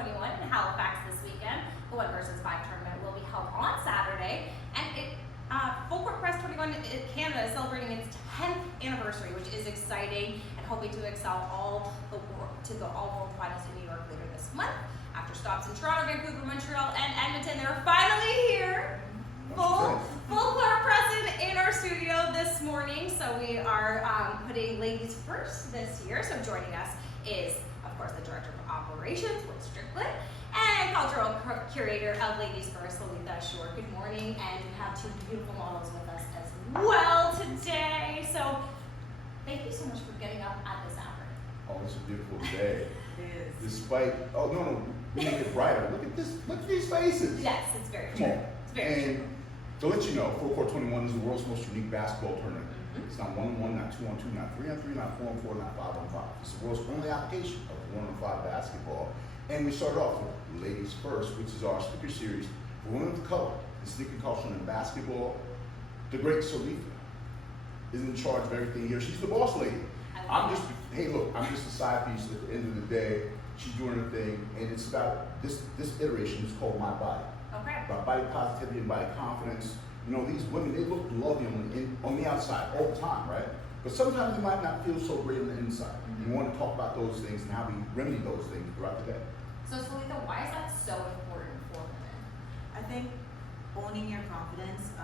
21 in Halifax this weekend. The 1 versus 5 tournament will be held on Saturday, and Full Court Press 21 Canada is celebrating its 10th anniversary, which is exciting, and hoping to excel to the all-world finals in New York later this month. After stops in Toronto, Vancouver, Montreal, and Edmonton, they're finally here. Full court present in our studio this morning. So we are putting ladies first this year. So joining us is, of course, the Director of Operations, Will Strickland, and Cultural Curator of Ladies First, Soli. Good morning. And we have 2 beautiful models with us as well today. So thank you so much for getting up at this hour. Oh, it's a beautiful day. It is. Despite, we make it brighter. Look at these faces. Yes, it's very Come true. on. It's very true. To let you know, Full Court 21 is the world's most unique basketball tournament. It's not 1-on-1, not 2-on-2, not 3-on-3, not 4-on-4, not 5-on-5. It's the world's only application of 1-on-5 basketball. And we start off with Ladies First, which is our speaker series for women of color in sneaker culture and basketball. The great Soli is in charge of everything here. She's the boss lady. I'm just a side piece at the end of the day. She's doing her thing, and it's about this iteration is called My Body. Okay. About body positivity and body confidence. You know, these women, they look lovely on the outside all the time, right? But sometimes they might not feel so great on the inside. We want to talk about those things and how we remedy those things throughout the day. So Solita, why is that so important for women? I think owning your confidence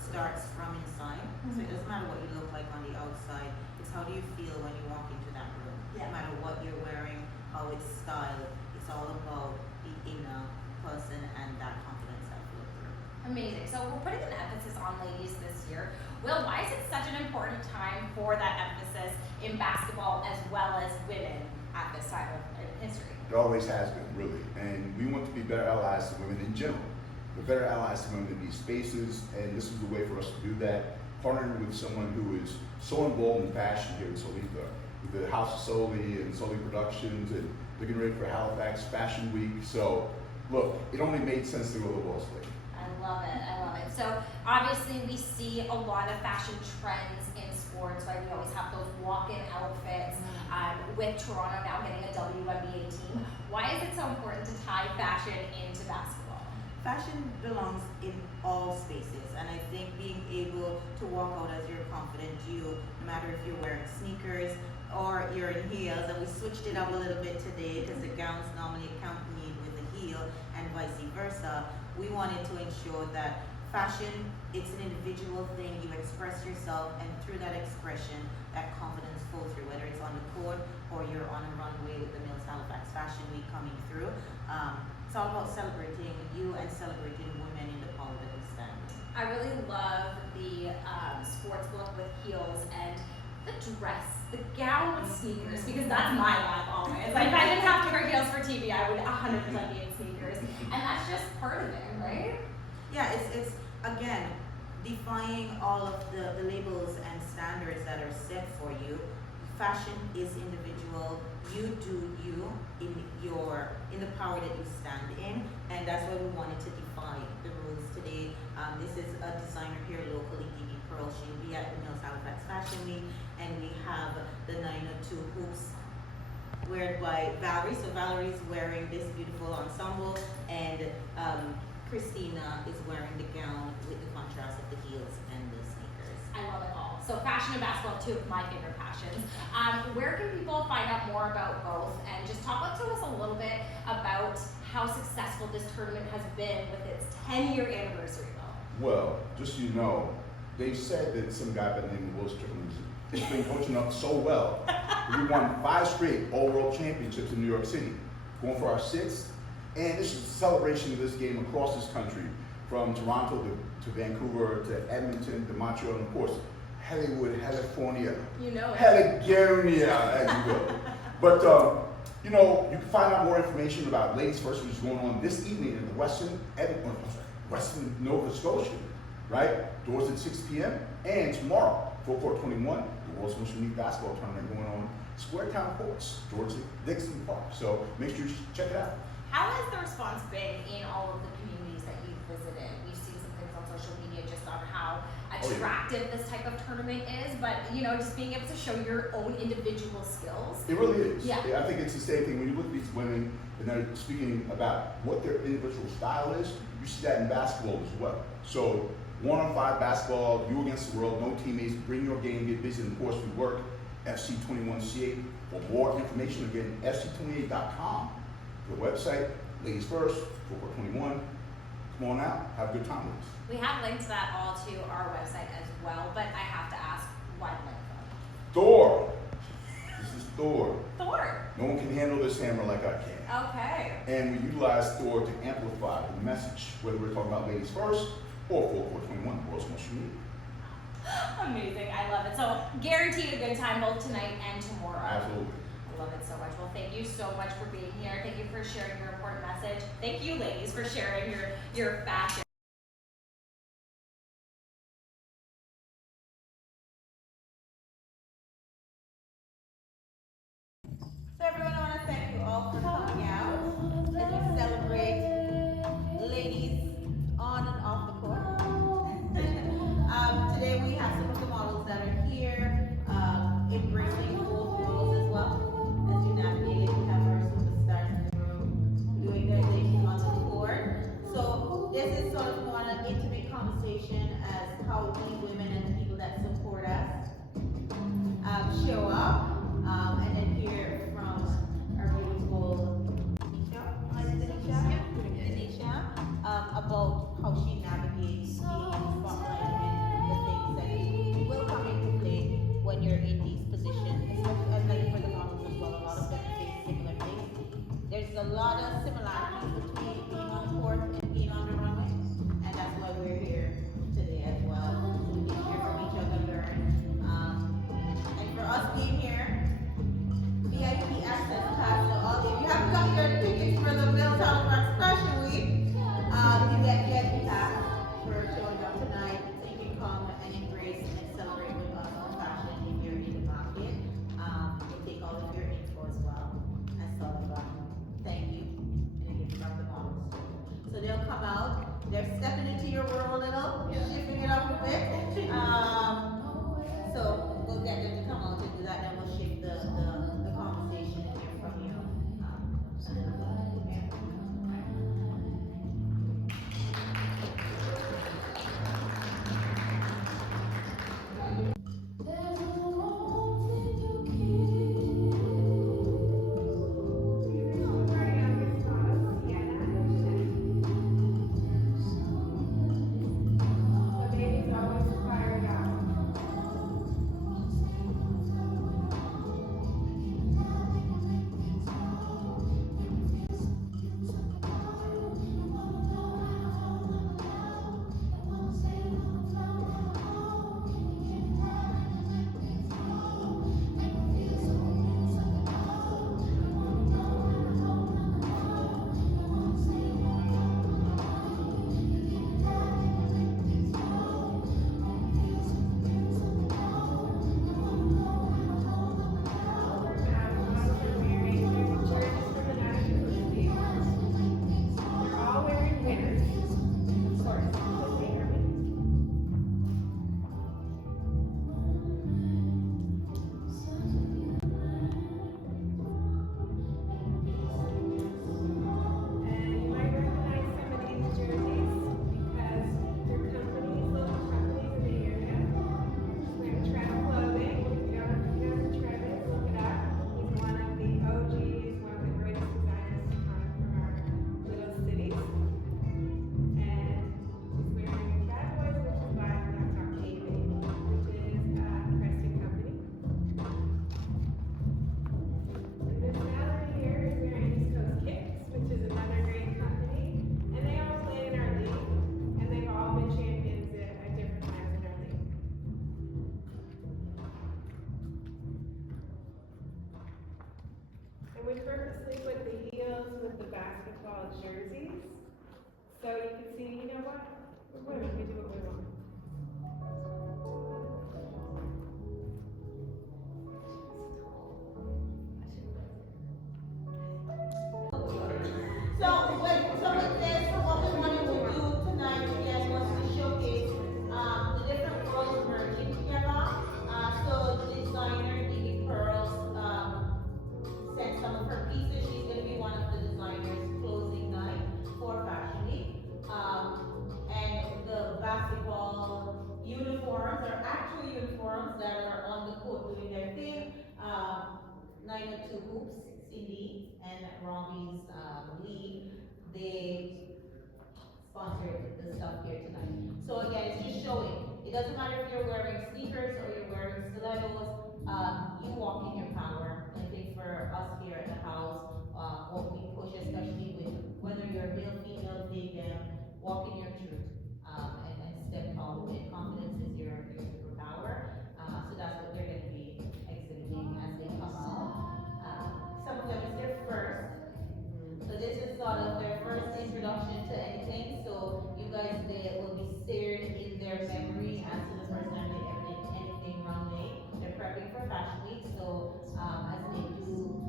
starts from inside. So it doesn't matter what you look like on the outside. It's how do you feel when you walk into that room. No matter what you're wearing, how it's styled. It's all about the inner person and that confidence that flows through. Amazing. So we're putting an emphasis on ladies this year. Will, why is it such an important time for that emphasis in basketball as well as women at this time in history? It always has been, really. And we want to be better allies to women in general. We're better allies to women in these spaces, and this is the way for us to do that. Partnering with someone who is so involved in fashion here in Solita, with the House of Soli and Soli Productions, and they're getting ready for Halifax Fashion Week. So, look, it only made sense to go to the boss lady. I love it. I love it. So obviously we see a lot of fashion trends in sports, right? We always have those walk-in outfits. With Toronto now getting a WNBA team, why is it so important to tie fashion into basketball? Fashion belongs in all spaces, and I think being able to walk out as you're confident you, no matter if you're wearing sneakers or you're in heels, and we switched it up a little bit today because the gowns normally accompanied with a heel and vice versa. We wanted to ensure that fashion, it's an individual thing. You express yourself, and through that expression, that confidence flows through, whether it's on the court or you're on a runway with the Mills Halifax Fashion Week coming through. It's all about celebrating you and celebrating women in the power that we stand with. I really love the sports look with heels and the dress, the gown with sneakers, because that's my life always. Like, if I didn't have to wear heels for TV, I would 100% be in sneakers. And that's just part of it, right? Yeah, it's again, defying all of the labels and standards that are set for you. Fashion is individual. You do you in the power that you stand in, and that's why we wanted to defy the rules today. This is a designer here locally, DB Pearlz. She'll be at the Mills Halifax Fashion Week, and we have the 902 hoops weared by Valerie. So Valerie's wearing this beautiful ensemble, and Christina is wearing the gown with the contrast of the heels and the sneakers. I love it all. So fashion and basketball, 2 of my favorite passions. Where can people find out more about both? And just talk to us a little bit about how successful this tournament has been with its 10-year anniversary, though. Well, just so you know, they've said that some guy by the name of Will Strickland has been coaching up so well. We won 5 straight all-world championships in New York City, going for our 6th. And this is a celebration of this game across this country, from Toronto to Vancouver to Edmonton to Montreal, and of course, Hollywood, California. You know it. California, as you will. But, you know, you can find out more information about Ladies First, which is going on this evening in the Western Nova Scotia, right? Doors at 6 p.m. And tomorrow, Full Court 21, the world's most unique basketball tournament going on Square Town Courts, Georgia Dixon Park. So make sure you check it out. How has the response been in all of the communities that you've visited? We've seen some things on social media just on how attractive this type of tournament is, but just being able to show your own individual skills. It really is. Yeah. I think it's the same thing when you look at these women and they're speaking about what their individual style is. You see that in basketball as well. So 1-on-5 basketball, you against the world, no teammates, bring your game, get busy, and of course we work. FC21CA. For more information, again, FC28.com. The website, ladies first, Full 21. Come on out, have a good time with us. We have linked that all to our website as well, but I have to ask, why link them? Thor. This is Thor. Thor. No one can handle this hammer like I can. Okay. And we utilize Thor to amplify the message, whether we're talking about ladies first or Full 21, the world's most unique. Amazing, I love it. So guaranteed a good time both tonight and tomorrow. Absolutely. I love it so much. Well, thank you so much for being here. Thank you for sharing your important message. Thank you, ladies, for sharing your fashion. So everyone, I want to thank you all for coming out as we celebrate ladies on and off the court. Today we have some of the models that are here, embracing both roles as well. As you navigate, we have our superstars in the room doing their thing on the court. So this is sort of more an intimate conversation as how we women and the people that support us show up, and then hear from our beautiful Daneesha, about how she navigates being in the spotlight and the things that will come into play when you're in these positions, especially as like for the models as well. A lot of them face similar things. There's a lot of similarities between being on the court and being on the runway, and that's why we're here today as well. So we can hear from each other, learn. And for us being here, VIP access pass. So all if you haven't got your tickets for the Halifax Fashion Week, you get VIP pass for showing up tonight. So you can come and embrace and celebrate with us the fashion if you're in the market. We'll take all of your info as well and sort of thank you and give from the models. So they'll come out. They're stepping into your world a little, shifting it up a bit. So we'll get them to come out and do that, and we'll shift the conversation and hear from you. A little bit. We purposely put the heels with the basketball jerseys, so you can see, you know what? We're women, we do what we want. So with this, what we wanted to do tonight again was to showcase Robbie's league, they sponsored the stuff here tonight. So again, it's just showing, it doesn't matter if you're wearing sneakers or you're wearing stilettos, you walk in your power. I think for us here at the house, what we push, especially with whether you're male, female, they, them, walk in your truth, and step out. And confidence is your superpower. So that's what they're gonna be exhibiting as they come out. Some of them is their first. So this is sort of their first introduction to anything. So you guys, they will be seared in their memory as to the first time they ever did anything runway. They're prepping for Fashion Week, so as they do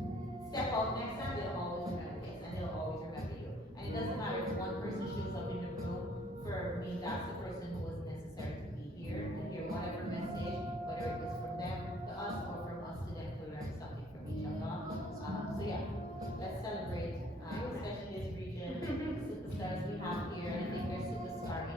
step out next time, they'll always remember this, and they'll always remember you. And it doesn't matter if one person shows up in the room. For me, that's the person who was necessary to be here to hear whatever message, whether it was from them to us or from us to them, to learn something from each other. So yeah, let's celebrate, especially this region, superstars we have here. And I think they're superstar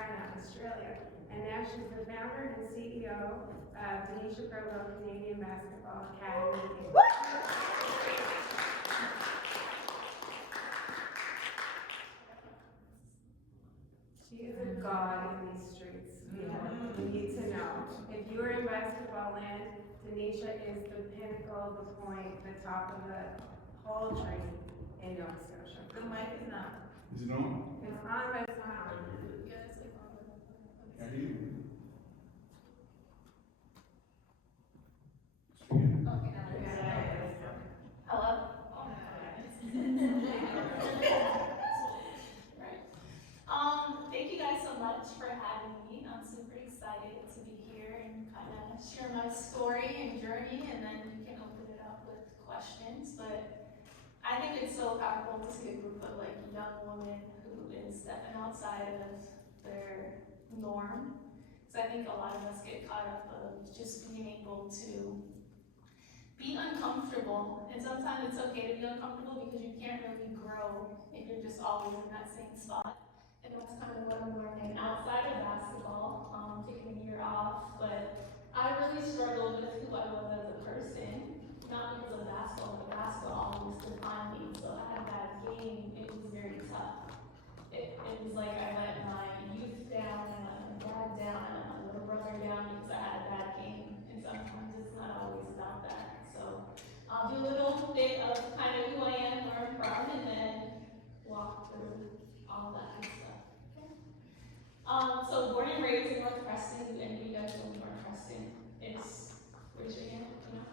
China, Australia, and now she's the founder and CEO of Daneesha Provo Canadian Basketball Academy. She is a god in these streets. We need to know. If you are in basketball land, Daneesha is the pinnacle, the point, the top of the whole tree in Nova Scotia. The mic is not. Is it on? It's on, but it's not on. Can't hear you. Okay, now it is. Hello? Right. Thank you guys so much for having me. I'm super excited to be here and kind of share my story and journey, and then you can open it up with questions. But I think it's so powerful to see a group of like young women who is stepping outside of their norm. So I think a lot of us get caught up of just being able to be uncomfortable, and sometimes it's okay to be uncomfortable because you can't really grow if you're just always in that same spot. And that's kind of what I'm learning outside of basketball, taking a year off, but I really struggled with who I was as a person, not because of basketball, but basketball always defined me. So I had that game, it was very tough. It was like I let my youth down, and I let my dad down, and I let my little brother down because I had a bad game, and sometimes it's not always about that. So I'll do a little bit of kind of who I am, where I'm from, and then walk through all that good stuff. Okay. So born and raised in North Preston, and you guys know North Preston is, raise your hand, you know?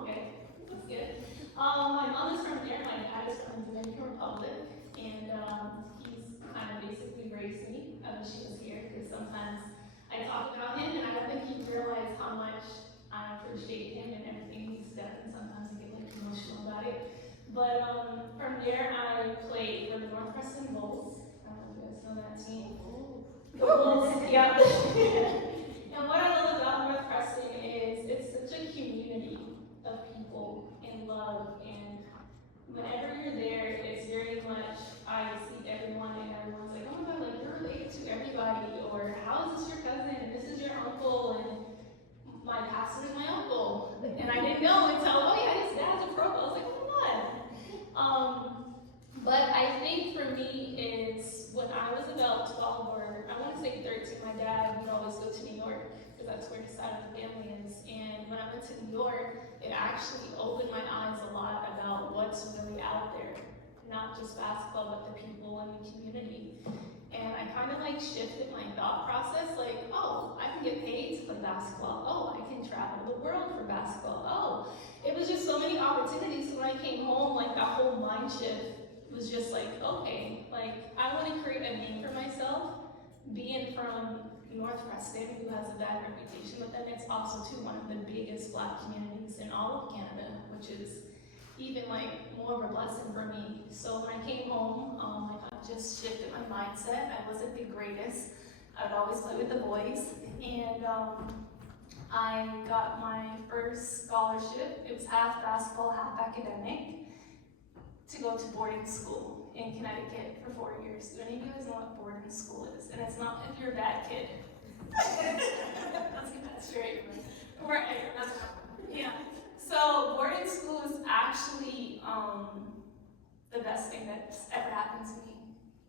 Okay, that's good. My mom is from there, my dad is from the Dominican Republic, and he's kind of basically raised me. I wish he was here, because sometimes I talk about him, and I don't think he realized how much I appreciate him and everything he's done, and sometimes I get like emotional about it. But from there, I played for the North Preston Bulls. I don't know if you guys know that team. The Bulls, yeah. And what I love about North Preston is it's such a community of people in love, and whenever you're there, it's very much, I see everyone, and everyone's like, oh my god, like you're related to everybody, or how is this your cousin, and this is your uncle, and my pastor is my uncle. And I didn't know until, oh yeah, his dad's a pro. I was like, oh my god. But I think for me, it's when I was about 12 or I want to say 13, my dad would always go to New York because that's where his side of the family is. And when I went to New York, it actually opened my eyes a lot about what's really out there. Not just basketball, but the people in the community. And I kind of like shifted my thought process, like, oh, I can get paid to play basketball. Oh, I can travel the world for basketball. Oh, it was just so many opportunities. So when I came home, like that whole mind shift was just like, okay, like I want to create a name for myself, being from North Preston, who has a bad reputation, but then it's also too one of the biggest Black communities in all of Canada, which is even like more of a blessing for me. So when I came home, I kind of just shifted my mindset. I wasn't the greatest. I would always play with the boys, and I got my first scholarship. It was half basketball, half academic, to go to boarding school in Connecticut for 4 years. Do any of you guys know what boarding school is? And it's not if you're a bad kid. Let's get that straight. Yeah. So boarding school is actually the best thing that's ever happened to me.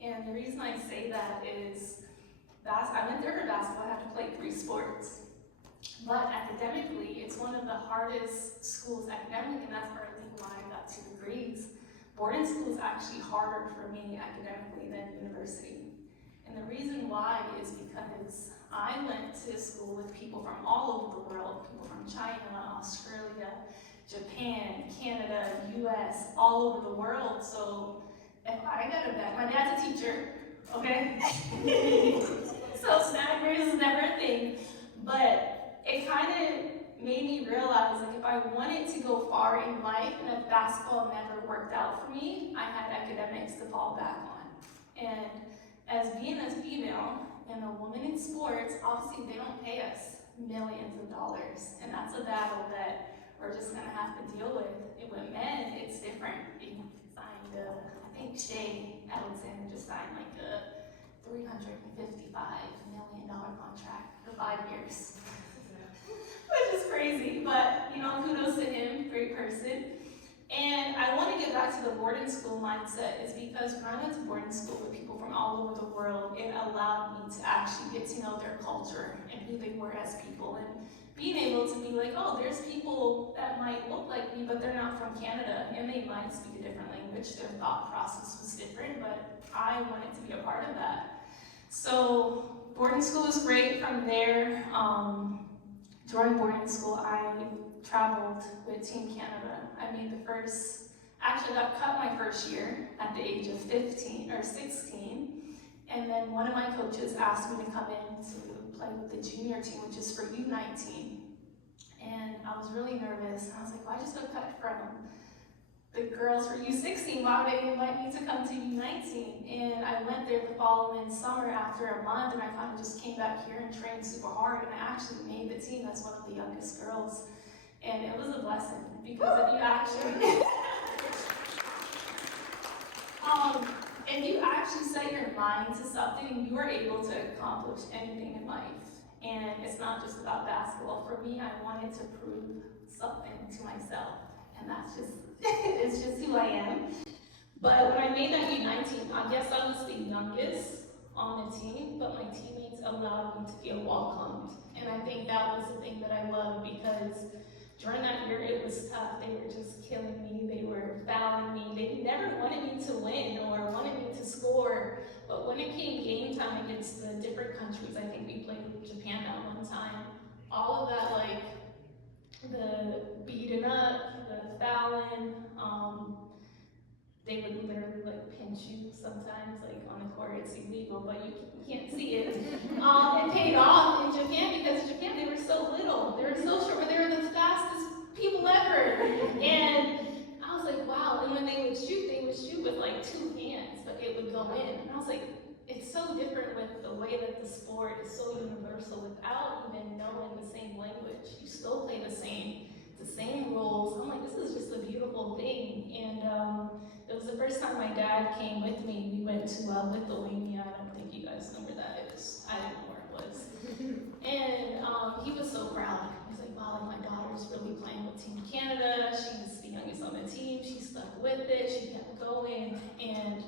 And the reason I say that is I went there for basketball. I had to play 3 sports. But academically, it's one of the hardest schools academically, and that's partly why I got 2 degrees. Boarding school is actually harder for me academically than university. And the reason why is because I went to school with people from all over the world, people from China, Australia, Japan, Canada, US, all over the world. So if I got a bad, my dad's a teacher, okay? So staggers is never a thing, but it kind of made me realize, like, if I wanted to go far in life and if basketball never worked out for me, I had academics to fall back on. And as being a female and a woman in sports, obviously they don't pay us millions of dollars, and that's a battle that we're just gonna have to deal with. And with men, it's different. You signed I think Shea Alexander just signed like a $350,000 back to the boarding school mindset is because when I went to boarding school with people from all over the world, it allowed me to actually get to know their culture and who they were as people, and being able to be like, oh, there's people that might look like me, but they're not from Canada, and they might speak a different language, their thought process was different, but I wanted to be a part of that. So boarding school was great. From there, during boarding school, I traveled with Team Canada. I made the first, actually got cut my first year at the age of 15 or 16. And then one of my coaches asked me to come in to play with the junior team, which is for U19. And I was really nervous. I was like, well, I just got cut from the girls for U16, why would they invite me to come to U19? And I went there the following summer after a month, and I kind of just came back here and trained super hard, and I actually made the team as one of the youngest girls. And it was a blessing, because if you actually, if you actually set your mind to something, you are able to accomplish anything in life. And it's not just about basketball. For me, I wanted to prove something to myself, and that's just, it's just who I am. But when I made that U19, I guess I was the youngest on the team, but my teammates allowed me to feel welcomed. And I think that was the thing that I loved, because during that year, it was tough. They were just killing me. They were fouling me. They never wanted me to win or wanted me to score. But when it came game time against the different countries, I think we played with Japan that one time, all of that, like, the beating up, the fouling, they would literally like pinch you sometimes, like on the court. It's illegal, but you can't see it. It paid off in Japan, because Japan, they were so little, they were so short, but they were the fastest people ever. And I was like, wow. And when they would shoot with like two hands, but it would go in. And I was like, it's so different with the way that the sport is so universal without even knowing the same language. You still play the same rules. I'm like, this is just a beautiful thing. And it was the first time my dad came with me. We went to Lithuania. I don't think you guys know where that is. I didn't know where it was. And he was so proud. He's like, wow, like, my daughter's really playing with Team Canada. She's the youngest on the team. She stuck with it. She kept going. And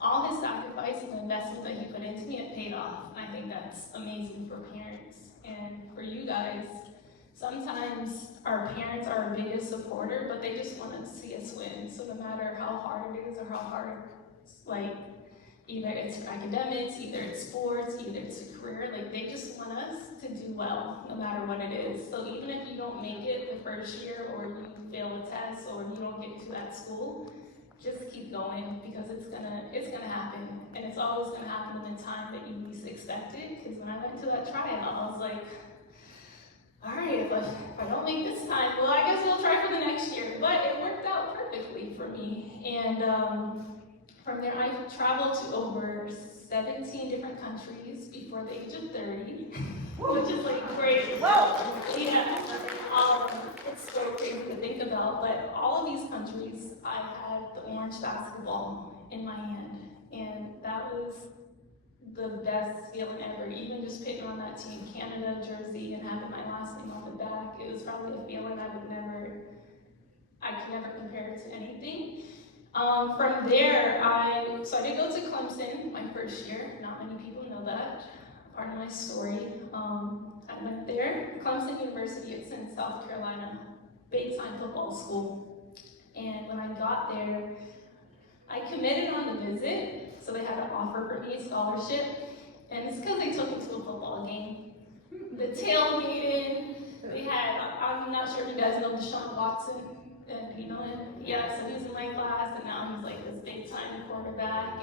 all his sacrifice and the investment that he put into me, it paid off. And I think that's amazing for parents. And for you guys, sometimes our parents are our biggest supporter, but they just want to see us win. So no matter how hard it is or how hard, like, either it's academics, either it's sports, either it's a career, like, they just want us to do well, no matter what it is. So even if you don't make it the first year, or you fail a test, or you don't get to that school, just keep going, because it's gonna happen. And it's always gonna happen in the time that you least expect it. Because when I went to that tryout, I was like, all right, if I don't make this time, well, I guess we'll try for the next year. But it worked out perfectly for me. And from there, I traveled to over 17 different countries before the age of 30, which is like great. Whoa! Yeah. It's so crazy to think about, but all of these countries, I had the orange basketball in my hand, and that was the best feeling ever. Even just putting on that Team Canada jersey and having my last name on the back, it was probably a feeling I can never compare it to anything. From there, so I did go to Clemson my first year. Not many people know that part of my story. I went there, Clemson University. It's in South Carolina, big time football school. And when I got there, I committed on the visit, so they had to offer for me a scholarship. And it's because they took me to a football game. The tailgated, they had, I'm not sure if you guys know Deshaun Watson, and you know him? Yeah, so he's in my class, and now he's like this big time quarterback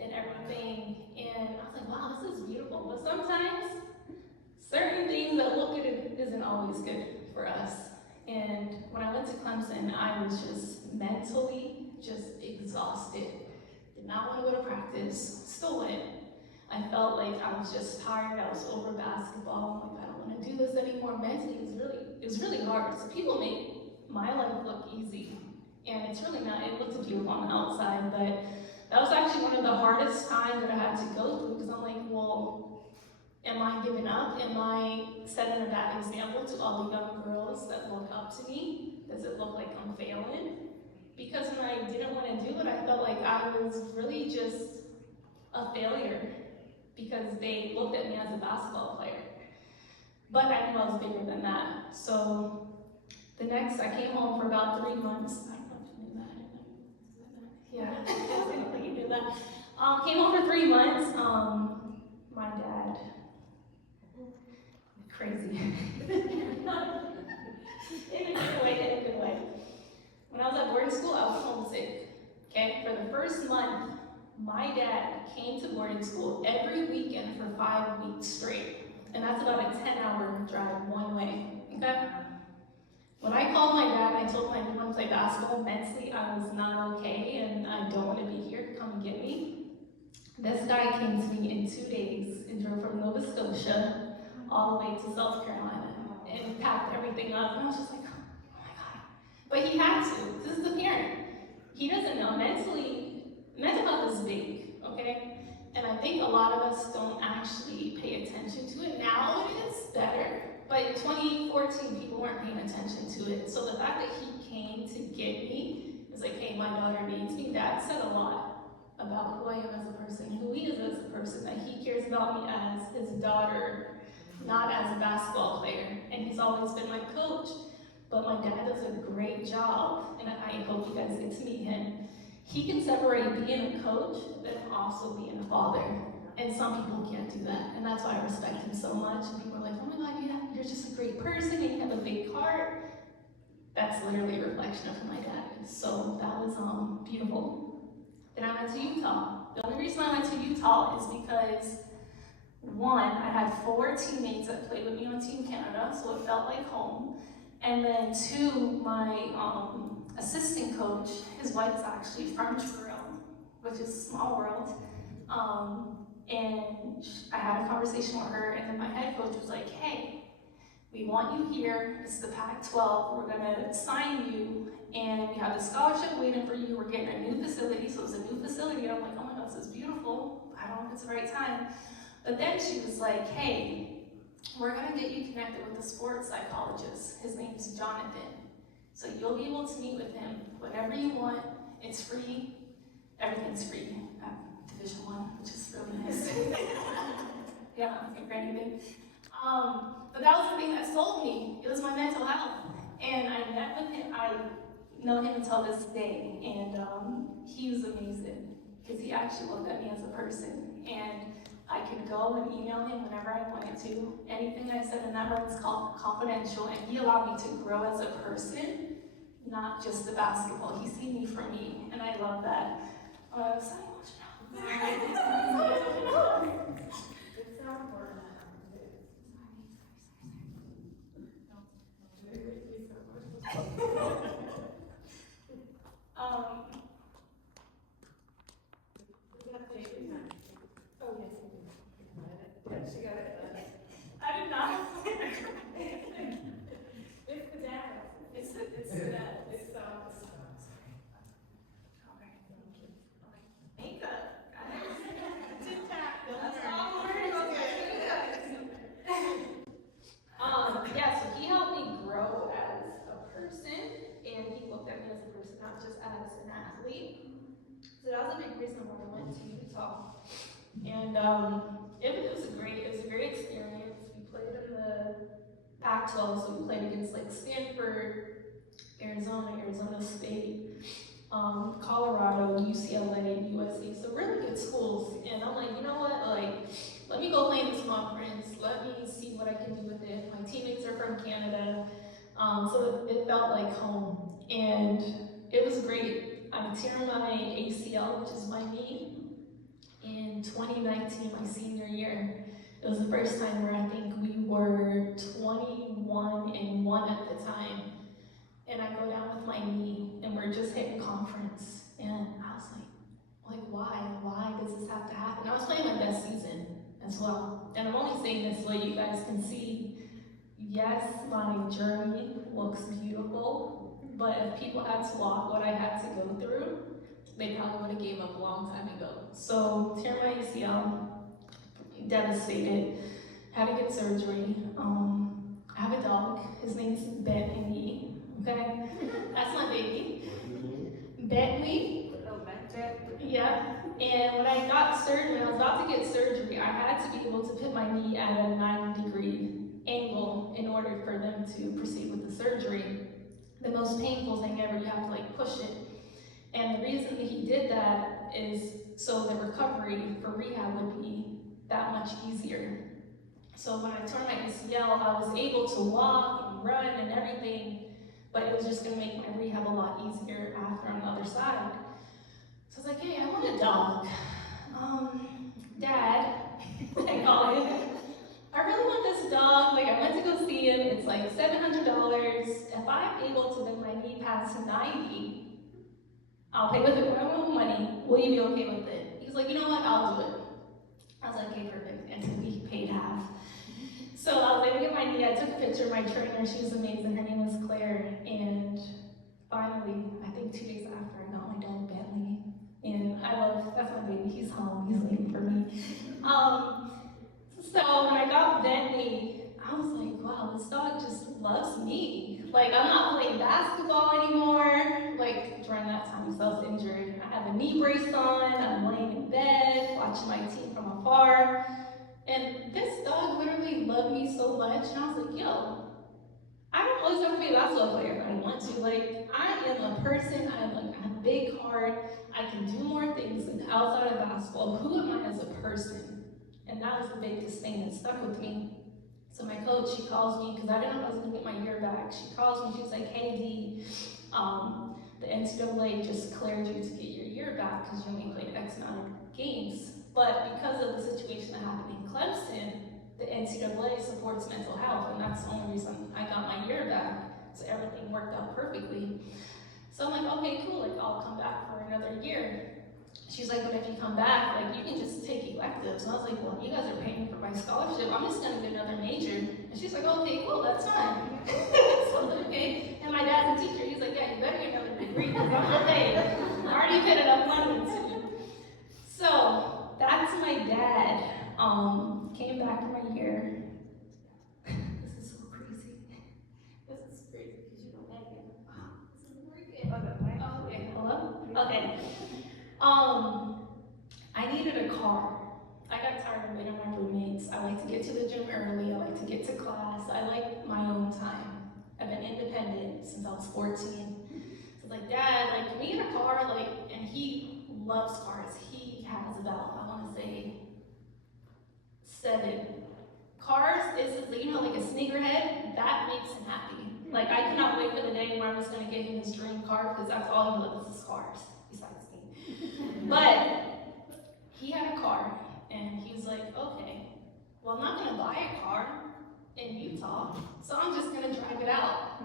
and everything. And I was like, wow, this is beautiful. But sometimes, certain things that look good isn't always good for us. And when I went to Clemson, I was just mentally just exhausted. Did not want to go to practice, still went. I felt like I was just tired, I was over basketball. I'm like, I don't want to do this anymore. Mentally, it was really hard. So people make my life look easy, and it's really not. It looks beautiful on the outside, but that was actually one of the hardest times that I had to go through, because I'm like, well, am I giving up? Am I setting a bad example to all the young girls that look up to me? Does it look like I'm failing? because when I didn't want to do it, I felt like I was really just a failure because they looked at me as a basketball player. But I knew I was bigger than that. So I came home for about 3 months. I don't know if you knew that. Yeah, I don't think you knew that. Came home for 3 months. My dad, crazy. In a good way. When I was at boarding school, I was homesick. Okay, for the first month, my dad came to boarding school every weekend for 5 weeks straight. And that's about a 10-hour drive one way, okay? When I called my dad and I told him I didn't want to play basketball, mentally I was not okay and I don't want to be here, come and get me. This guy came to me in 2 days and drove from Nova Scotia all the way to South Carolina and packed everything up. And I was just like, oh my God. But he had to. This is a parent. He doesn't know. Mental health is big, okay? And I think a lot of us don't actually pay attention to it. Now it is better. But in 2014, people weren't paying attention to it. So the fact that he came to get me is like, hey, my daughter needs me. That said a lot about who I am as a person, who he is as a person, that he cares about me as his daughter, not as a basketball player. And he's always been my coach. But my dad does a great job, and I hope you guys get to meet him. He can separate being a coach, but also being a father. And some people can't do that. And that's why I respect him so much. And people are like, oh my God, you're just a great person and you have a big heart. That's literally a reflection of who my dad is. So that was beautiful. Then I went to Utah. The only reason I went to Utah is because, one, I had 4 teammates that played with me on Team Canada, so it felt like home. And then 2, my assistant coach, his wife's actually from Toronto, which is a small world. And I had a conversation with her, and then my head coach was like, hey, we want you here. It's the Pac-12. We're gonna sign you, and we have a scholarship waiting for you. We're getting a new facility, so it's a new facility. And I'm like, oh my God, this is beautiful. I don't know if it's the right time. But then she was like, hey, we're gonna get you connected with a sports psychologist. His name's Jonathan. So you'll be able to meet with him whenever you want. It's free. Everything's free at Division I, which is really nice. Yeah, I can't grant anything. But that was the thing that sold me. It was my mental health. And I met with him. I know him until this day. And he was amazing because he actually looked at me as a person. And I could go and email him whenever I wanted to. Anything I said in that room is called confidential, and he allowed me to grow as a person, not just the basketball. He seen me for me, and I love that. So emotional. It's so important. Oh, yes, I do. Yeah, she got it. I did not. It's the dad. It's the dad. Makeup. TikTok. That's all yeah, so he helped me grow as a person, and he looked at me as a person, not just as an athlete. So that was a big reason why I went to Utah. And it was a great experience. We played in the Pac-12, so we played against like Stanford, Arizona State, Colorado, UCLA, USC, so really good schools. And I'm like, you know what, like, let me go play in this conference, let me see what I can do with it. My teammates are from Canada, so it felt like home. And it was great. I teared my ACL, which is my knee, in 2019, my senior year. It was the first time where I think we were 21-1 at the time. And I go down with my knee, and we're just hitting conference. And I was like, why does this have to happen? I was playing my best season as well. And I'm only saying this so you guys can see, yes, my journey looks beautiful, but if people had to walk what I had to go through, they probably would have gave up a long time ago. So, tear my ACL, devastated, had to get surgery. I have a dog, his name's Benny, okay? That's my baby. Bentley. Yeah, and when I got surgery, when I was about to get surgery, I had to be able to put my knee at a 90-degree angle in order for them to proceed with the surgery. The most painful thing ever, you have to like push it. And the reason that he did that is so the recovery for rehab would be that much easier. So when I tore my ACL, I was able to walk and run and everything, but it was just gonna make my rehab a lot easier after on the other side. So I was like, hey, I want a dog. Dad, I call him. I really want this dog. Like, I went to go see him. It's like $700. If I'm able to bring my knee past 90, I'll pay with it with my own money. Will you be okay with it? He's like, you know what? I'll do it. I was like, okay, perfect. And so we paid half. So I was able to get my knee. I took a picture of my trainer. She was amazing. Her name was Claire. And finally, I think 2 days after, I got my dog Bentley. And that's my baby. He's home. He's waiting for me. So when I got Bentley, I was like, wow, this dog just loves me. Like, I'm not playing basketball anymore. Like, during that time, I was injured. I have a knee brace on. I'm laying in bed, watching my team from afar. And this dog literally loved me so much. And I was like, yo, I don't always have to be a basketball player if I want to. Like, I am a person. I have a big heart. I can do more things than outside of basketball. Who am I as a person? And that was the biggest thing that stuck with me. So my coach, she calls me, because I didn't know if I was gonna get my year back. She calls me, she's like, hey D, the NCAA just cleared you to get your year back because you only played X amount of games. But because of the situation that happened in Clemson, the NCAA supports mental health, and that's the only reason I got my year back. So everything worked out perfectly. So I'm like, okay, cool, like I'll come back for another year. She's like, but if you come back, like you can just take electives. And I was like, well, you guys are paying for my scholarship. I'm just gonna get another major. And she's like, okay, cool, that's fine. So I was like, okay. And my dad's a teacher. He's like, yeah, you better get another degree because I'm gonna pay. I already paid enough money to. So that's my dad. Came back for my year. This is so crazy. This is crazy because you don't like it. This isn't working. Oh, okay, hello? Okay. I needed a car. I got tired of waiting on my roommates. I like to get to the gym early. I like to get to class. I like my own time. I've been independent since I was 14. So I was like, Dad, like, can we get a car? Like, and he loves cars. He has about, I want to say, 7 cars. Is you know, like a sneakerhead. That makes him happy. Like, I cannot wait for the day where I'm just gonna get him his dream car because that's all he loves is cars. Besides me. But he had a car, and he was like, okay, well, I'm not gonna buy a car in Utah, so I'm just gonna drive it out.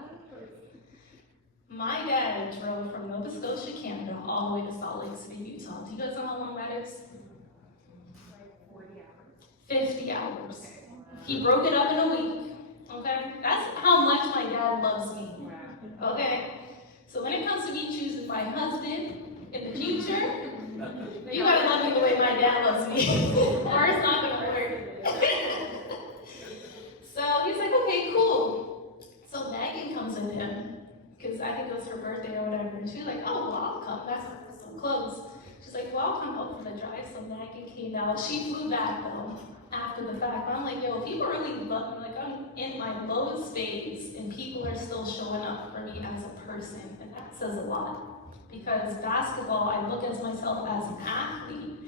My dad drove from Nova Scotia, Canada, all the way to Salt Lake City, Utah. Do you guys know how long that is? Like 40 hours. 50 hours. He broke it up in a week, okay? That's how much my dad loves me, okay? So when it comes to me choosing my husband in the future, you gotta love me the way my dad loves me, or it's not gonna work. So he's like, okay, cool. So Megan comes with him, because I think it was her birthday or whatever, and she's like, oh, well, I'll come. That's so close. She's like, well, I'll come out for the drive. So Megan came out. She flew back, though, after the fact. But I'm like, yo, people really love me. Like, I'm in my lowest phase, and people are still showing up for me as a person, and that says a lot. Because basketball, I look at myself as an athlete,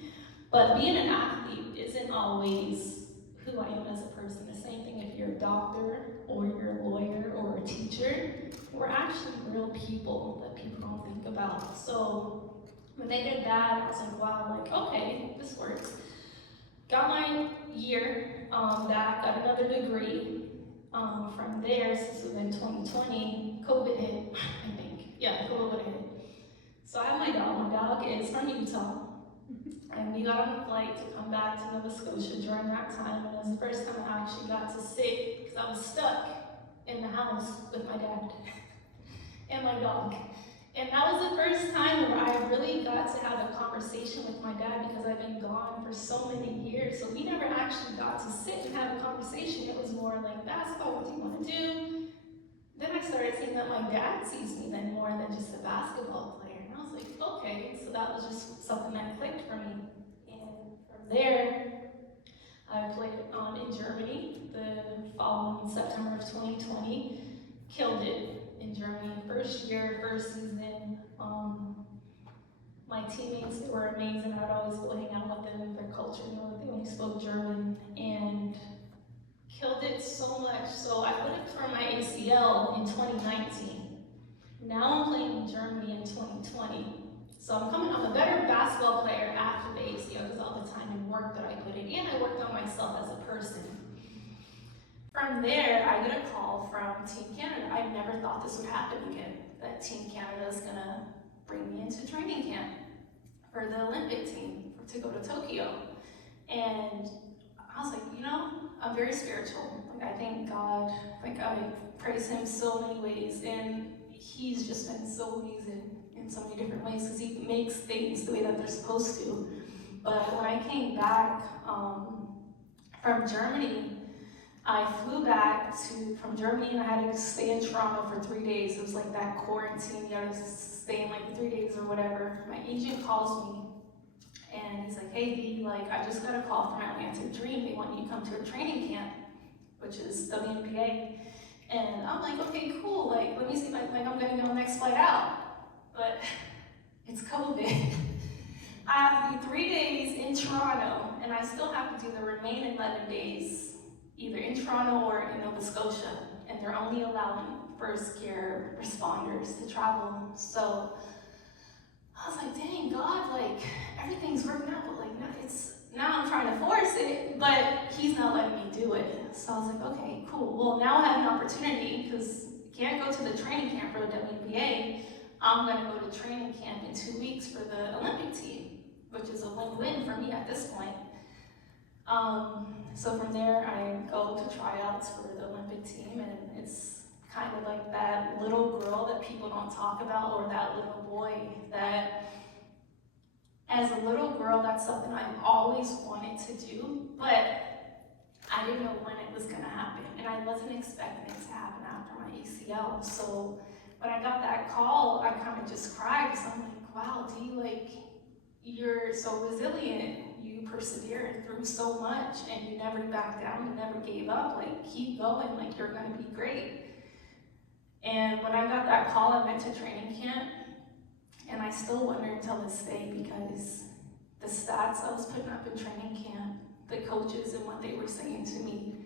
but being an athlete isn't always who I am as a person. The same thing if you're a doctor, or you're a lawyer, or a teacher. We're actually real people that people don't think about. So when they did that, I was like, wow, like, okay, this works. Got my year back, got another degree. From there, since it was in 2020, COVID hit, I think. Yeah, COVID hit. So I have my dog. My dog is from Utah. And we got on a flight to come back to Nova Scotia during that time. And it was the first time I actually got to sit, because I was stuck in the house with my dad and my dog. And that was the first time where I really got to have a conversation with my dad, because I've been gone for so many years. So we never actually got to sit and have a conversation. It was more like, basketball, what do you want to do? Then I started seeing that my dad sees me then more than just a basketball player. And I was like, okay, so that was just something that clicked for me. And from there, I played in Germany the following September of 2020, killed it in Germany. First year, first season, my teammates, they were amazing. I'd always go hang out with them, their culture, you know, they only spoke German, and killed it so much. So I would have torn my ACL in 2019. Now I'm playing in Germany in 2020. So I'm a better basketball player after the ACL because all the time and work that I put in, and I worked on myself as a person. From there, I get a call from Team Canada. I never thought this would happen again, that Team Canada is gonna bring me into training camp for the Olympic team to go to Tokyo. And I was like, you know, I'm very spiritual. Like, I thank God, like, I praise him so many ways, and he's just been so amazing in so many different ways because he makes things the way that they're supposed to. But when I came back from Germany, I flew back from Germany, and I had to stay in Toronto for 3 days. It was like that quarantine, you had to stay in like 3 days or whatever. My agent calls me, and he's like, hey D, like, I just got a call from Atlantic Dream. They want you to come to a training camp, which is WNBA. And I'm like, okay, cool. Like, let me see, like I'm gonna go next flight out. But it's COVID. I have to do 3 days in Toronto, and I still have to do the remaining 11 days either in Toronto or in Nova Scotia, and they're only allowing first care responders to travel. So I was like, dang, God, like, everything's working out, but like, now I'm trying to force it, but he's not letting me do it. So I was like, okay, cool. Well, now I have an opportunity, because I can't go to the training camp for the WNBA. I'm gonna go to training camp in 2 weeks for the Olympic team, which is a win-win for me at this point. So from there, I go to tryouts for the Olympic team, and it's kind of like that little girl that people don't talk about, or that little boy that, as a little girl, that's something I've always wanted to do, but I didn't know when it was gonna happen, and I wasn't expecting it to happen after my ACL. So when I got that call, I kind of just cried, because I'm like, wow, D, like, you're so resilient. You persevered through so much, and you never backed down, you never gave up. Like, keep going, like, you're gonna be great. And when I got that call, I went to training camp, and I still wonder until this day, because the stats I was putting up in training camp, the coaches and what they were saying to me,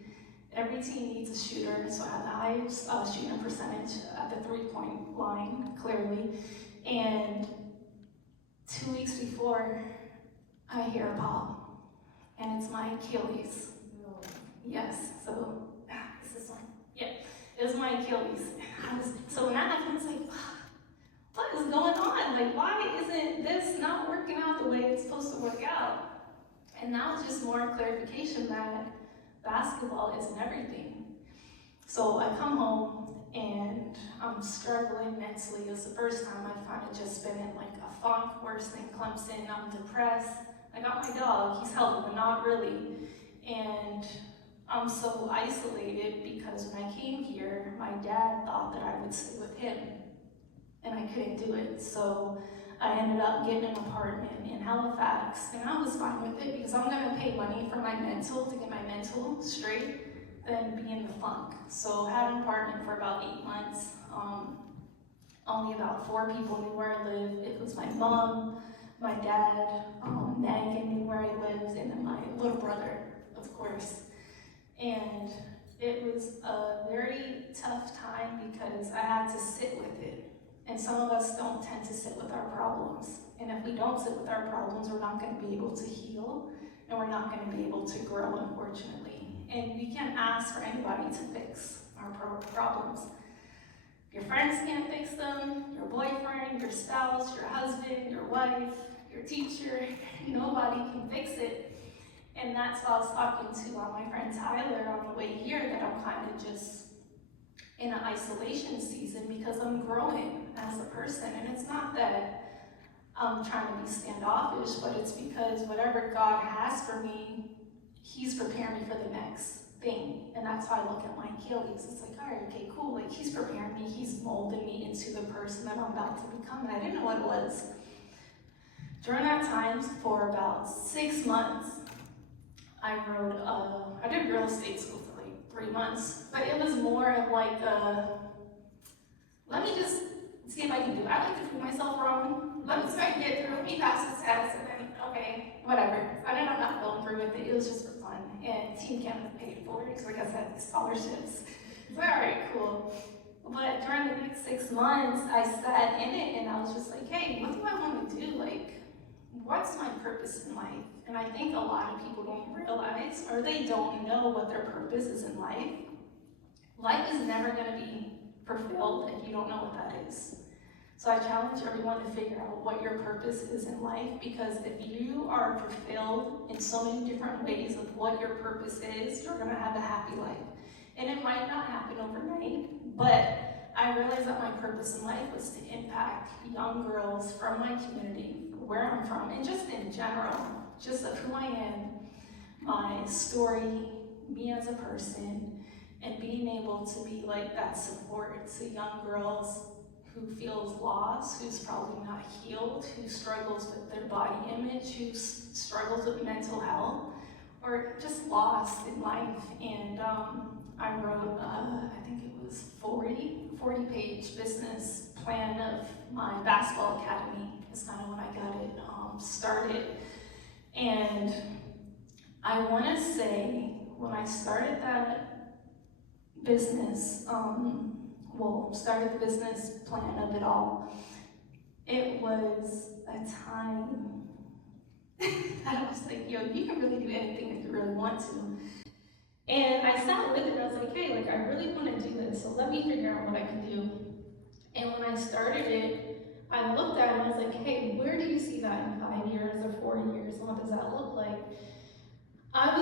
every team needs a shooter, so I had the highest shooting percentage at the three-point line, clearly. And 2 weeks before, I hear a pop, and it's my Achilles. Yes, so, is this one? Yeah, it was my Achilles. So when that happened, I was like, what is going on? Like, why isn't this not working out the way it's supposed to work out? And that was just more clarification that basketball isn't everything. So I come home, and I'm struggling mentally. It was the first time I've kind of just been in like a funk, worse than Clemson. I'm depressed. I got my dog, he's healthy, but not really. And I'm so isolated because when I came here, my dad thought that I would stay with him, and I couldn't do it. So I ended up getting an apartment in Halifax, and I was fine with it because I'm gonna pay money for my mental, to get my mental straight, than be in the funk. So I had an apartment for about 8 months. Only about 4 people knew where I lived. It was my mom, my dad, Megan knew where I lived, and then my little brother, of course. And it was a very tough time because I had to sit with it. And some of us don't tend to sit with our problems. And if we don't sit with our problems, we're not gonna be able to heal, and we're not gonna be able to grow, unfortunately. And we can't ask for anybody to fix our problems. Your friends can't fix them, your boyfriend, your spouse, your husband, your wife, your teacher, nobody can fix it. And that's what I was talking to my friend Tyler on the way here, that I'm kind of just in an isolation season because I'm growing as a person. And it's not that I'm trying to be standoffish, but it's because whatever God has for me, he's preparing me for the next thing. And that's how I look at my Achilles. It's like, all right, okay, cool. Like, he's preparing me, he's molding me into the person that I'm about to become. And I didn't know what it was. during that time, for about 6 months, I did real estate school for like 3 months, but it was more of like let me just see if I can do it. I like to prove myself wrong. Let me try and get through, let me pass this test, and then, okay, whatever. I ended up not going through with it. It was just for fun. And Team Canada paid for it, because like I said, scholarships. So, all right, cool. But during the next 6 months, I sat in it and I was just like, hey, what do I want to do? Like, what's my purpose in life? And I think a lot of people don't realize, or they don't know what their purpose is in life. Life is never going to be fulfilled if you don't know what that is. So I challenge everyone to figure out what your purpose is in life, because if you are fulfilled in so many different ways of what your purpose is, you're going to have a happy life. And it might not happen overnight, but I realized that my purpose in life was to impact young girls from my community, where I'm from, and just in general, just of who I am, my story, me as a person, and being able to be like that support to young girls who feels lost, who's probably not healed, who struggles with their body image, who struggles with mental health, or just lost in life. And I wrote, I think it was 40-page business plan of my basketball academy. Is kind of when I got it started. And I want to say, when I started that business, started the business plan of it all, it was a time that I was like, yo, you can really do anything if you really want to. And I sat with it and I was like, hey, like, I really want to do this, so let me figure out what I can do. And when I started it, I looked at it and I was like, hey, where do you see that in 5 years or 4 years? And what does that look like? I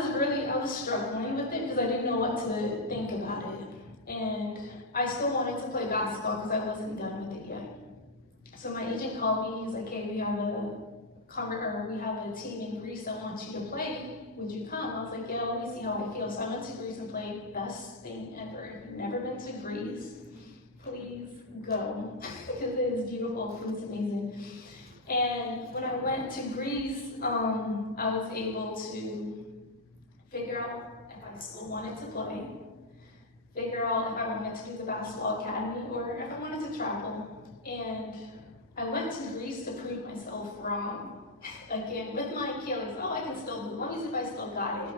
was struggling with it because I didn't know what to think about it. And I still wanted to play basketball because I wasn't done with it yet. So my agent called me, he's like, hey, we have a team in Greece that wants you to play. Would you come? I was like, yeah, let me see how I feel. So I went to Greece and played. Best thing ever. If you've never been to Greece, please go, because it is beautiful, it's amazing. And when I went to Greece, I was able to figure out if I still wanted to play, figure out if I wanted to do the basketball academy, or if I wanted to travel. And I went to Greece to prove myself wrong. Again, with my Achilles, I can still do it. Let me see if I still got it.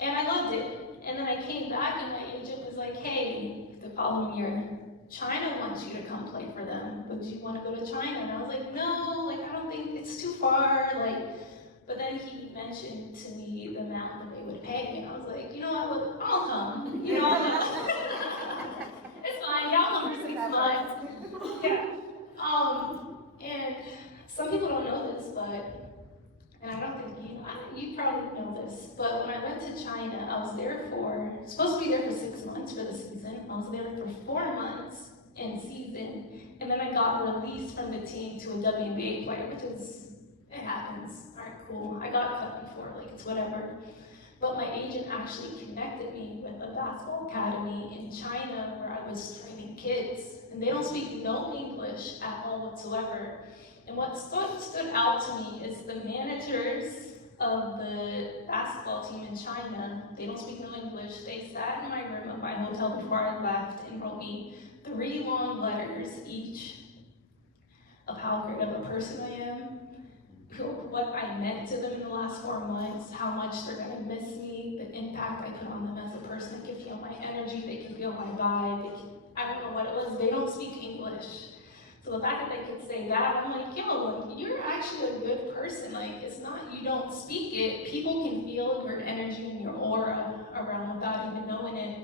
And I loved it. And then I came back and my agent was like, hey, the following year, China wants you to come play for them. Would you want to go to China? And I was like, no, like, I don't think it's too far. Like, but then he mentioned to me the amount that they would pay, and I was like, you know what, look, I'll come. You know, it's fine, y'all come for 6 months. Yeah. And some people don't know this, but, and I don't think you probably know this, but when I went to China, I was there supposed to be there for 6 months for the season. I was there for 4 months in season, and then I got released from the team to a WNBA player, which is, it happens. All right, cool. I got cut before, like, it's whatever. But my agent actually connected me with a basketball academy in China where I was training kids, and they don't speak no English at all whatsoever. And what stood out to me is the managers of the basketball team in China, they don't speak no English. They sat in my room at my hotel before I left and wrote me 3 long letters each of how great of a person I am, what I meant to them in the last 4 months, how much they're gonna miss me, the impact I put on them as a person. They can feel my energy, they can feel my vibe, I don't know what it was, they don't speak English. So the fact that they could say that, I'm like, yo, you're actually a good person. Like, it's not, you don't speak it, people can feel your energy and your aura around without even knowing it.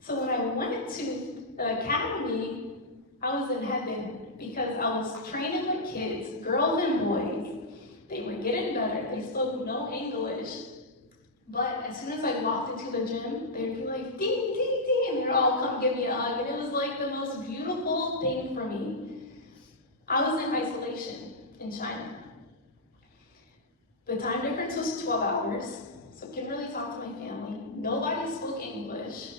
So when I went to the academy, I was in heaven because I was training my kids, girls and boys. They were getting better, they spoke no English. But as soon as I walked into the gym, they'd be like, ding, ding, ding, and they'd all come give me a hug. And it was like the most beautiful thing for me. I was in isolation in China. The time difference was 12 hours, so I couldn't really talk to my family. Nobody spoke English.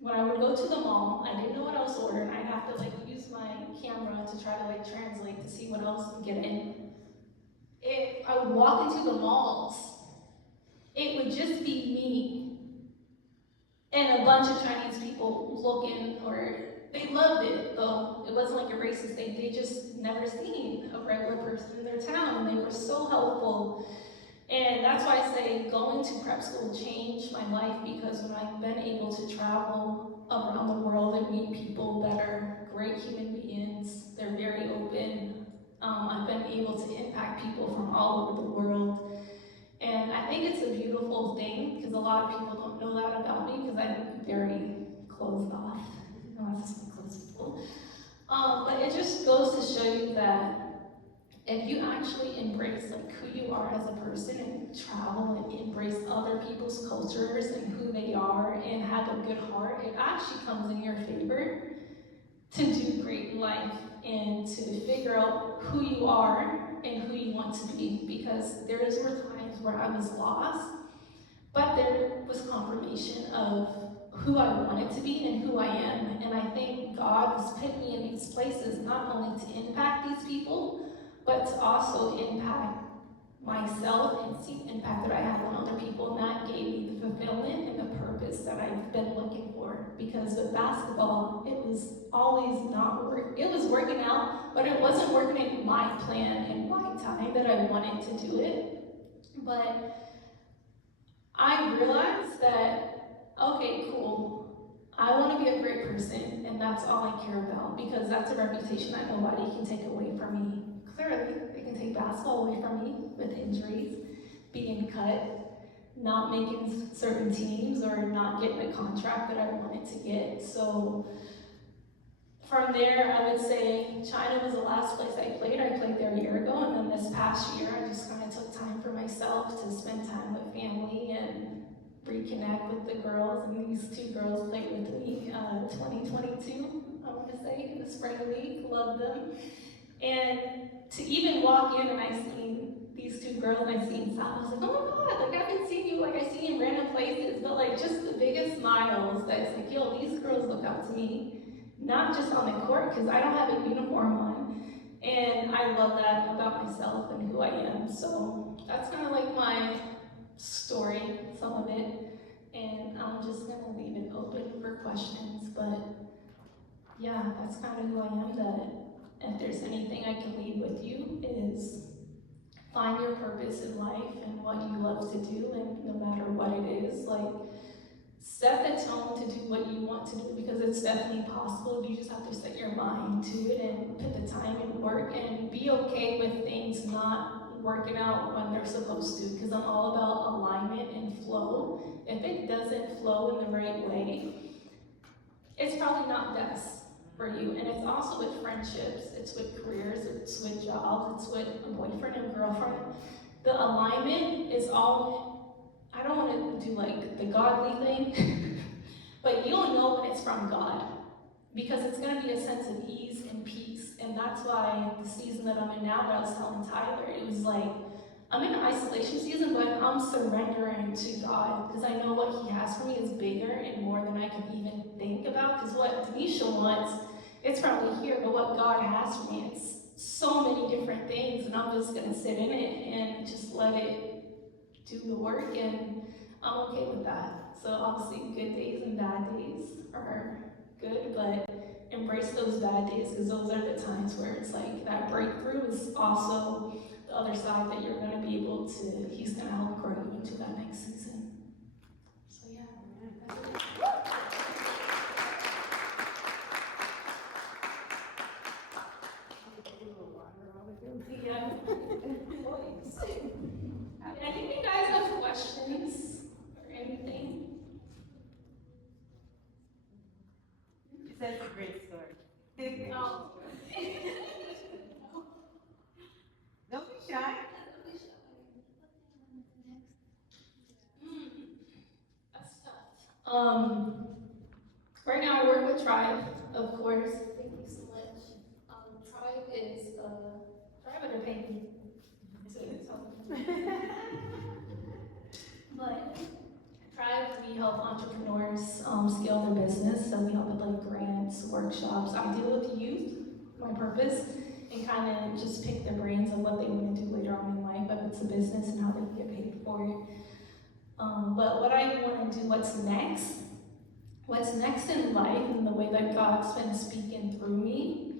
When I would go to the mall, I didn't know what else to order, and I'd have to like use use my camera to try to like translate to see what else I'm getting. I would walk into the malls, it would just be me and a bunch of Chinese people looking, or they loved it though. It wasn't like a racist thing. They just never seen a regular person in their town, and they were so helpful. And that's why I say going to prep school changed my life, because when I've been able to travel around the world and meet people that are great human beings, they're very open. I've been able to impact people from all over the world. And I think it's a beautiful thing, because a lot of people don't know that about me, because I'm very closed off. That's just my closed people. But it just goes to show you that if you actually embrace like who you are as a person and travel and embrace other people's cultures and who they are and have a good heart, it actually comes in your favor to do great in life and to figure out who you are and who you want to be. Because were times where I was lost, but there was confirmation of who I wanted to be and who I am. And I think God has put me in these places not only to impact these people, but to also impact myself and see the impact that I have on other people. And that gave me the fulfillment and the purpose that I've been looking for. Because with basketball, it was always not working. It was working out, but it wasn't working in my plan and my time that I wanted to do it. But I realized that, okay, cool, I want to be a great person, and that's all I care about, because that's a reputation that nobody can take away from me. Clearly, they can take basketball away from me with injuries, being cut, not making certain teams, or not getting a contract that I wanted to get. So from there, I would say China was the last place I played. I played there a year ago, and then this past year, I just kind of took time for myself to spend time with family and reconnect with the girls. And these two girls played with me 2022, I want to say, in the spring league. Loved them. And to even walk in and I seen these two girls and I seen Sal, I was like, oh my God, like I haven't seen you, like I see you in random places, but like just the biggest smiles that's like, yo, these girls look up to me. Not just on the court, because I don't have a uniform on, and I love that about myself and who I am. So that's kind of like my story, some of it, and I'm just gonna leave it open for questions. But yeah, that's kind of who I am. That if there's anything I can leave with you is find your purpose in life and what you love to do, and no matter what it is, like, set the tone to do what you want to do, because it's definitely possible. You just have to set your mind to it and put the time and work, and be okay with things not working out when they're supposed to, because I'm all about alignment and flow. If it doesn't flow in the right way, it's probably not best for you. And it's also with friendships, it's with careers, it's with jobs, it's with a boyfriend and girlfriend. The alignment is all, I don't want to do like the godly thing, but you'll know when it's from God, because it's going to be a sense of ease and peace. And that's why the season that I'm in now, that I was telling Tyler, it was like, I'm in an isolation season, but I'm surrendering to God, because I know what He has for me is bigger and more than I can even think about. Because what Daneesha wants, it's probably here, but what God has for me, it's so many different things, and I'm just going to sit in it and just let it do the work, and I'm okay with that. So obviously good days and bad days are good, but embrace those bad days, because those are the times where it's like that breakthrough is also the other side that you're going to be able to, He's going to help grow you into that next season. So yeah. Yeah. Any of you guys have questions or anything? That's a great story. Oh. Don't be shy. That's tough. Right now I work with Tribe, of course. Thank you so much. Tribe is Tribe better pay me. But Tribe we help entrepreneurs scale their business. So we help with like grants, workshops. I deal with youth, my purpose, and kind of just pick their brains on what they want to do later on in life, if it's a business and how they can get paid for it. But what I want to do, what's next in life, and the way that God's been speaking through me,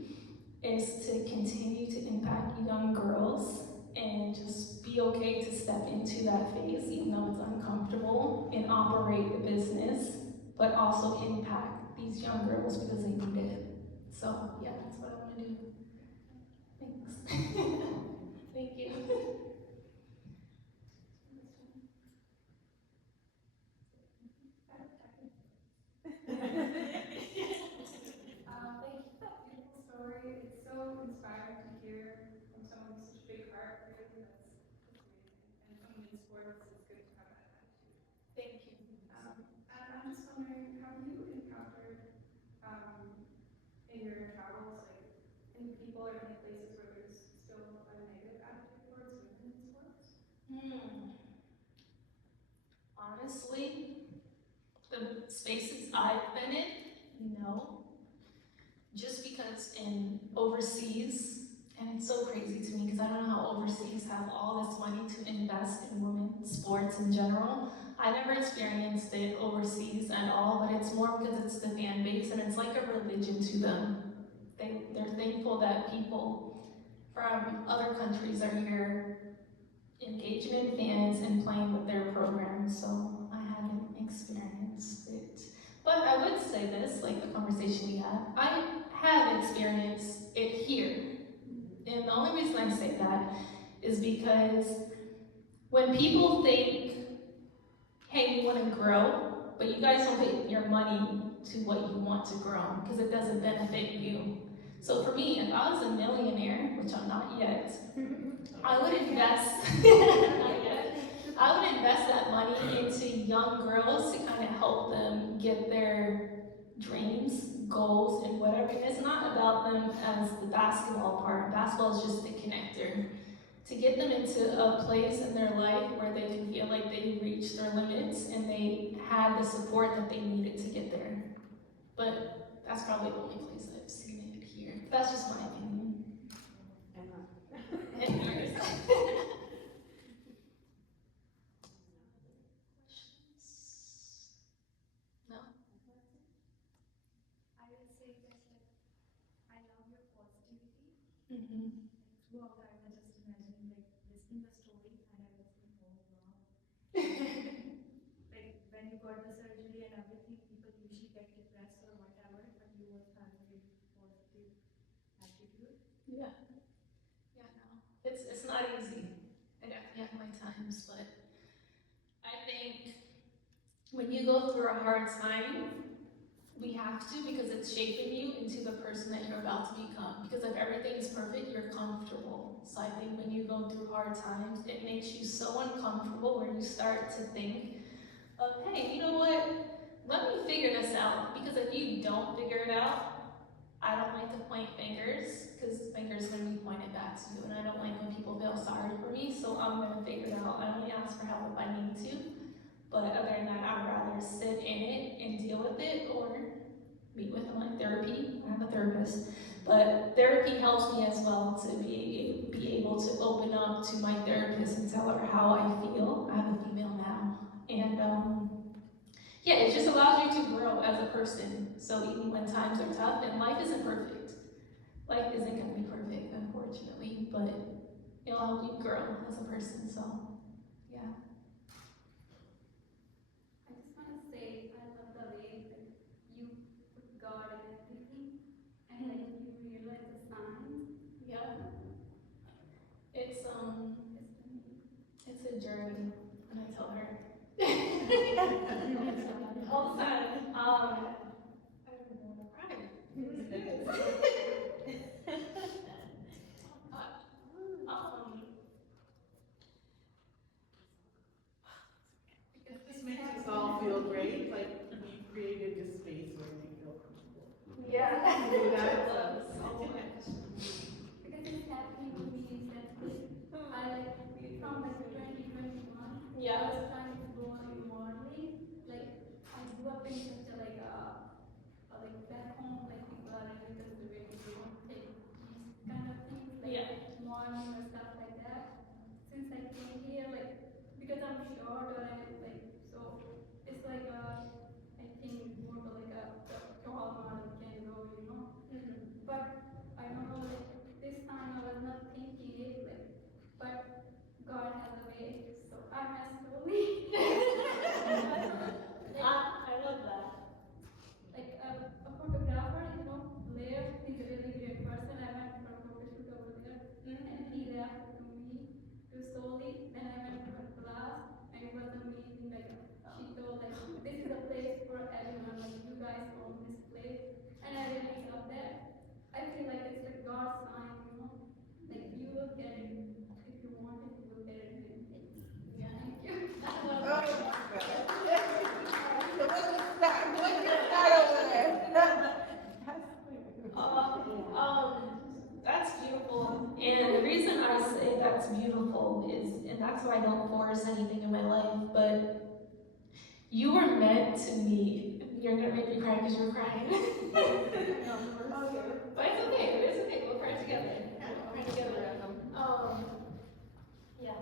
is to continue to impact young girls and just be okay to step into that phase, even though it's uncomfortable, and operate the business, but also impact these young girls because they need it. So yeah, that's what I want to do. Thanks. Thank you. Thank you for that beautiful story. It's so inspiring to hear from someone with such a big heart. Really, that's amazing. And someone in sports, it's good to have that attitude. Thank you. And I'm just wondering, have you encountered in your travels, like any people or any places where there's still a negative attitude towards women in sports? Honestly, the spaces I've been in, no. Just because in overseas, and it's so crazy to me because I don't know how overseas have all this money to invest in women's sports in general. I never experienced it overseas at all, but it's more because it's the fan base and it's like a religion to them. They're thankful that people from other countries are here engaging in fans and playing with their programs, so I haven't experienced it. But I would say this, like the conversation we had, I have experienced it here. And the only reason I say that is because when people think, hey, we want to grow, but you guys don't put your money to what you want to grow because it doesn't benefit you. So for me, if I was a millionaire, which I'm not yet, I would invest. I would invest that money into young girls to kind of help them get their dreams, goals, and whatever. And it's not about them as the basketball part. Basketball is just the connector. To get them into a place in their life where they can feel like they've reached their limits and they had the support that they needed to get there. But that's probably the only place I've seen it here. That's just my opinion. And yours. No? I would say just like, I love your positivity. Mm-hmm. Throughout, I was just imagining like listening the story and I was like, oh wow. Like when you got the surgery and everything, people usually get depressed or whatever, but you was having a positive attitude. Yeah. Yeah, no. It's not easy. I definitely have my times, but I think when you go through a hard time, we have to because it's shaping you into the person that you're about to become. Because if everything's perfect, you're comfortable. So I think when you go through hard times, it makes you so uncomfortable where you start to think of, hey, you know what? Let me figure this out. Because if you don't figure it out, I don't like to point fingers because fingers are going to be pointed back to you. And I don't like when people feel sorry for me. So I'm going to figure it out. I only ask for help if I need to. But other than that, I'd rather sit in it and deal with it or meet with them like therapy. I have a therapist. But therapy helps me as well to be able to open up to my therapist and tell her how I feel. I have a female now. And yeah, it just allows you to grow as a person. So even when times are tough, and life isn't perfect. Life isn't going to be perfect, unfortunately, but it'll help you grow as a person, so yeah. I just want to say I love the way that you put God in everything and like you realize the signs. Yeah. It's a journey, and I tell her all the time. I don't know, right. This makes us all feel great, like we've created this space where we feel comfortable. Yeah. Do that. So much. Because it's happening to me is that I like from like 2021, Yeah. I was trying to go in modeling, like beautiful. And the reason I say that's beautiful is, and that's why I don't force anything in my life, but you were meant to be. You're gonna make me cry because you're crying. But it's okay, we'll cry together. We'll cry together. Yeah.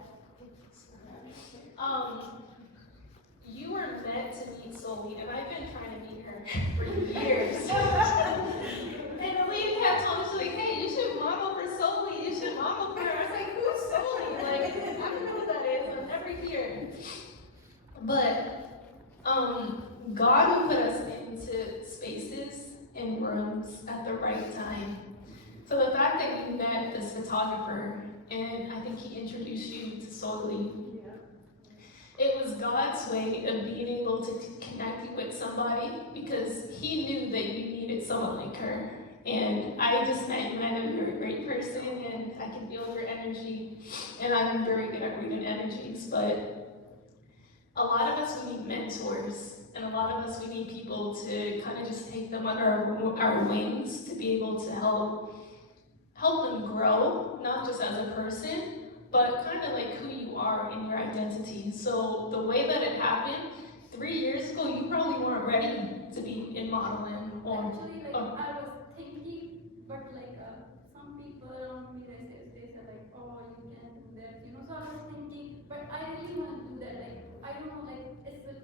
You were meant to meet Soli, and I've been trying to meet her for years. And the lady kept telling me, she's like, hey, you should model for Soli, you should model for her. I was like, who's Soli? Like, I don't know what that is, I'm never here. But, God will put us into spaces and rooms at the right time. So the fact that you met this photographer, and I think he introduced you to Soli, it was God's way of being able to connect you with somebody because he knew that you needed someone like her. And I just met you, I know you're a great person, and I can feel your energy, and I'm very good at reading energies, but a lot of us, we need mentors, and a lot of us, we need people to kind of just take them under our wings to be able to help them grow, not just as a person, but kind of like who you are in your identity. So the way that it happened, 3 years ago, you probably weren't ready to be in modeling. Actually, like, I was thinking, but like, some people around me, they said like, oh, you can't do that, you know, so I was thinking, but I really want to do that, like, I don't know, like, it's a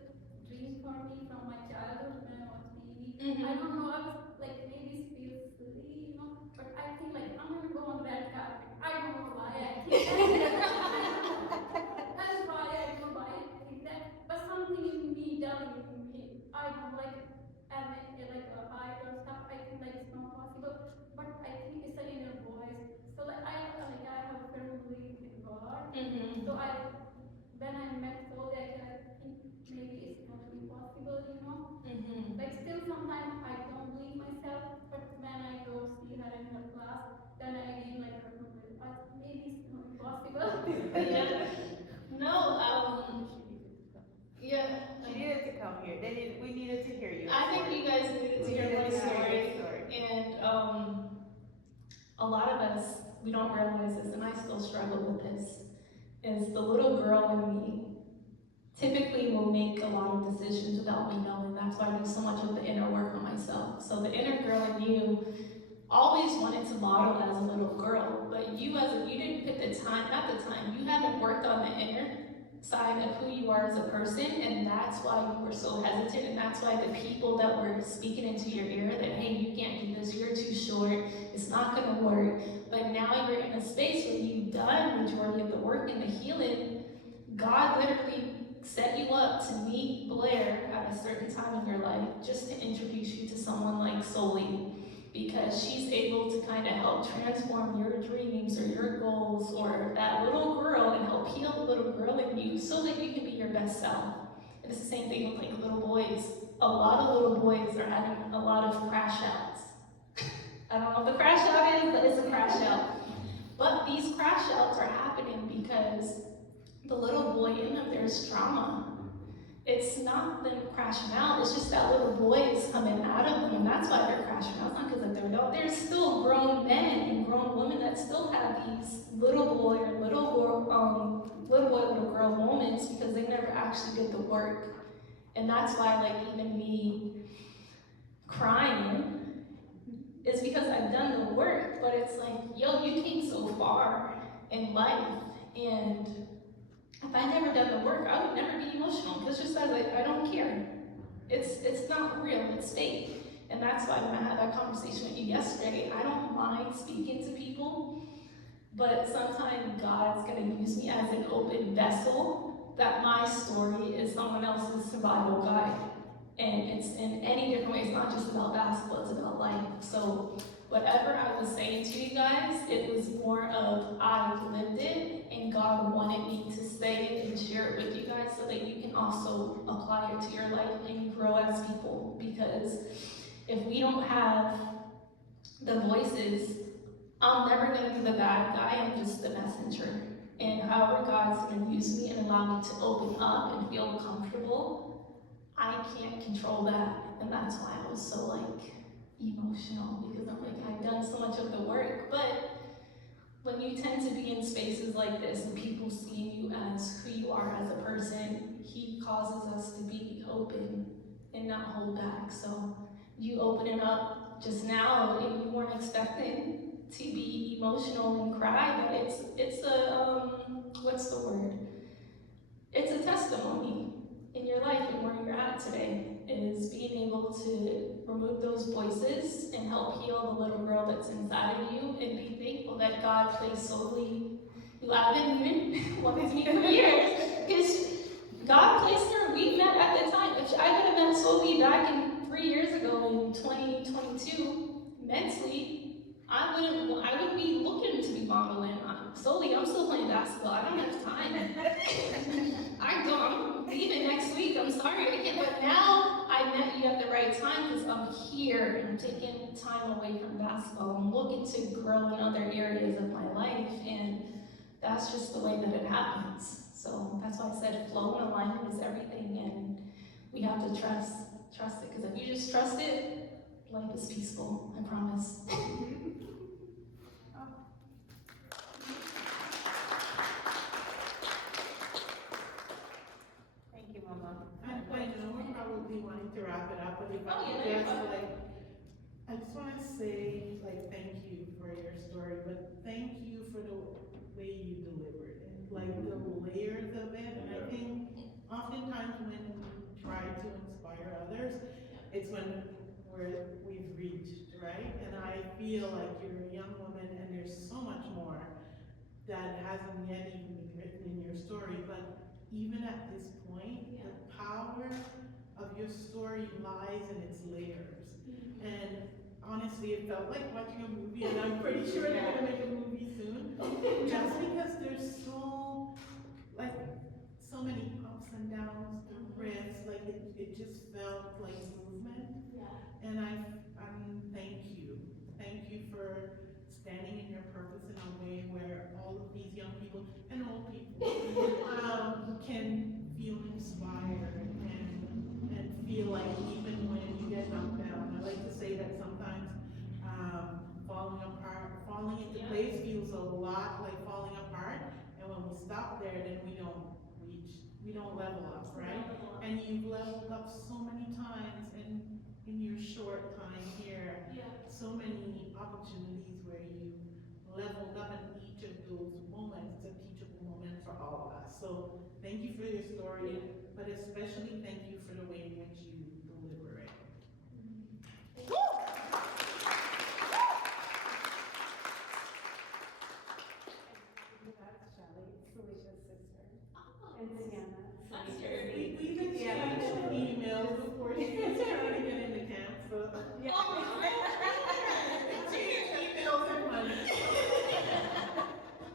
dream for me from my childhood when I was baby. I don't know, I was like, maybe it feels silly, you know, but I think like, I'm gonna go on red carpet. I don't know why I think that's why I don't know why I think that, but something in me telling me, I don't know, like, like a height or stuff, I think like it's not possible, but I think it's like in your voice. So like I have a firm belief in God. So when I met Soli, I think maybe it's going to be possible, you know. Like still sometimes I don't believe myself, but when I go see her in her class, then I again like maybe it's not possible. Yeah. No, yeah. She needed to come here. We needed to hear you. I think you guys needed to hear my story. And a lot of us, we don't realize this, and I still struggle with this, is the little girl in me typically will make a lot of decisions without me knowing. That's why I do so much of the inner work on myself. So the inner girl in you always wanted to model as a little girl, but you didn't put the time, not the time, you haven't worked on the inner side of who you are as a person, and that's why you were so hesitant, and that's why the people that were speaking into your ear that, hey, you can't do this, you're too short, it's not gonna work. But now you're in a space where you've done majority of the work and the healing. God literally set you up to meet Blair at a certain time in your life just to introduce you to someone like Soli, because she's able to kind of help transform your dreams or your goals or that little girl and help heal the little girl in you so that you can be your best self. And it's the same thing with like little boys. A lot of little boys are having a lot of crash outs. I don't know what the crash out is, but it's a crash out. But these crash outs are happening because the little boy in them, there's trauma. It's not them crashing out, it's just that little boy is coming out of them, and that's why they're crashing out. It's not because they're adult. There's still grown men and grown women that still have these little boy or little girl moments because they never actually did the work. And that's why, like, even me crying is because I've done the work, but it's like, yo, you came so far in life, and if I never done the work, I would never be emotional, because just as I don't care. It's not real, it's fake. And that's why when I had that conversation with you yesterday, I don't mind speaking to people, but sometimes God's gonna use me as an open vessel, that my story is someone else's survival guide. And it's in any different way, it's not just about basketball, it's about life. So whatever I was saying to you guys, it was more of I lived it, and God wanted me to say it and share it with you guys so that you can also apply it to your life and grow as people. Because if we don't have the voices, I'm never gonna be the bad guy, I'm just the messenger. And however God's gonna use me and allow me to open up and feel comfortable, I can't control that. And that's why I was so like emotional, because I'm like, I've done so much of the work. But when you tend to be in spaces like this and people see you as who you are as a person, he causes us to be open and not hold back. So you opening up just now, and you weren't expecting to be emotional and cry, but it's a what's the word? It's a testimony in your life and where you're at today, is being able to remove those voices and help heal the little girl that's inside of you, and be thankful that God placed Soli, who I've been even wanting to meet for years, because God placed her. We met at the time. If I could have met Soli back in 3 years ago in 2022, mentally, I would be looking to be modeling. Soli, I'm still playing basketball. I don't have time. I'm leaving next week. I'm sorry, I can't. But now I met you at the right time, because I'm here and I'm taking time away from basketball. I'm looking to grow in other areas of my life, and that's just the way that it happens. So that's why I said flow and alignment is everything, and we have to trust it, because if you just trust it, life is peaceful, I promise. Thank you, Mama. I know we're probably wanting to wrap it up, but if Oh, I yeah, could you're just fine. I just want to say, thank you for your story, but thank you for the way you delivered it, the layers of it. And I think oftentimes when we try to inspire others, it's when we've reached, right? And I feel like you're a young woman, and there's so much more that hasn't yet even been written in your story. But even at this point, the power of your story lies in its layers. And honestly, it felt like watching a movie, and I'm pretty sure they're gonna make a movie soon. Just because there's so many ups and downs, the riffs, it just felt like movement. And thank you. Thank you for standing in your purpose in a way where all of these young people and old people can feel inspired and feel like even when you get knocked down. I like to say that sometimes falling into place feels a lot like falling apart, and when we stop there, then we don't level up, right? And you've leveled up so many times, and in your short time here, so many opportunities where you leveled up, and each of those moments is a teachable moment for all of us. So thank you for your story, but especially thank you for the way in which you deliver it. That's Shelly, Felicia's sister, and Sienna. That's We've exchanged emails before she was trying to get into camp, so. Exchanged emails and money.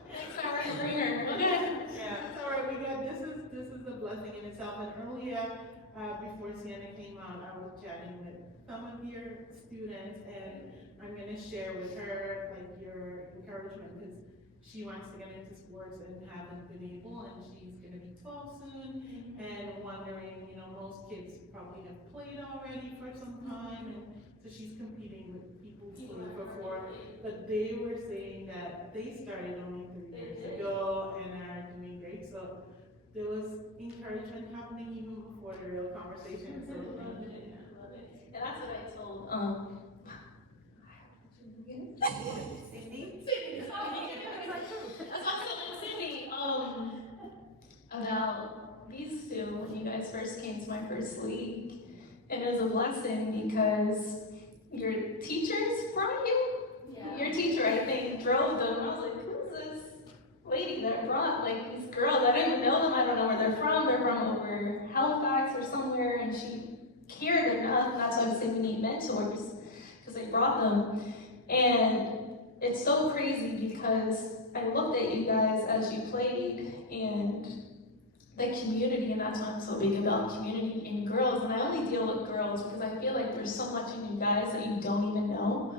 Thanks for remembering her. Okay. Yeah, it's all right. This is a blessing in itself. And earlier, before Sienna came out, I was chatting with some of your students, and I'm gonna share with her your encouragement, because she wants to get into sports and haven't been able, and she's gonna be 12 soon, and wondering, most kids probably have played already for some time, and so she's competing with people who played before, but they were saying that they started only 3 years ago and are doing great. So there was encouragement happening even before the real conversation. So Love it. And that's what I told Cindy? That's what I told Cindy about these two when you guys first came to my first league. And it was a blessing because your teachers brought you. Your teacher, I think, drove them. I was like, who's this lady that brought these girls? I don't even know them. I don't know where they're from. They're from over Halifax or somewhere, and she cared enough. That's why I say we need mentors, because they brought them. And it's so crazy because I looked at you guys as you played, and the community, and that's why I'm so big about community in girls. And I only deal with girls because I feel like there's so much in you guys that you don't even know.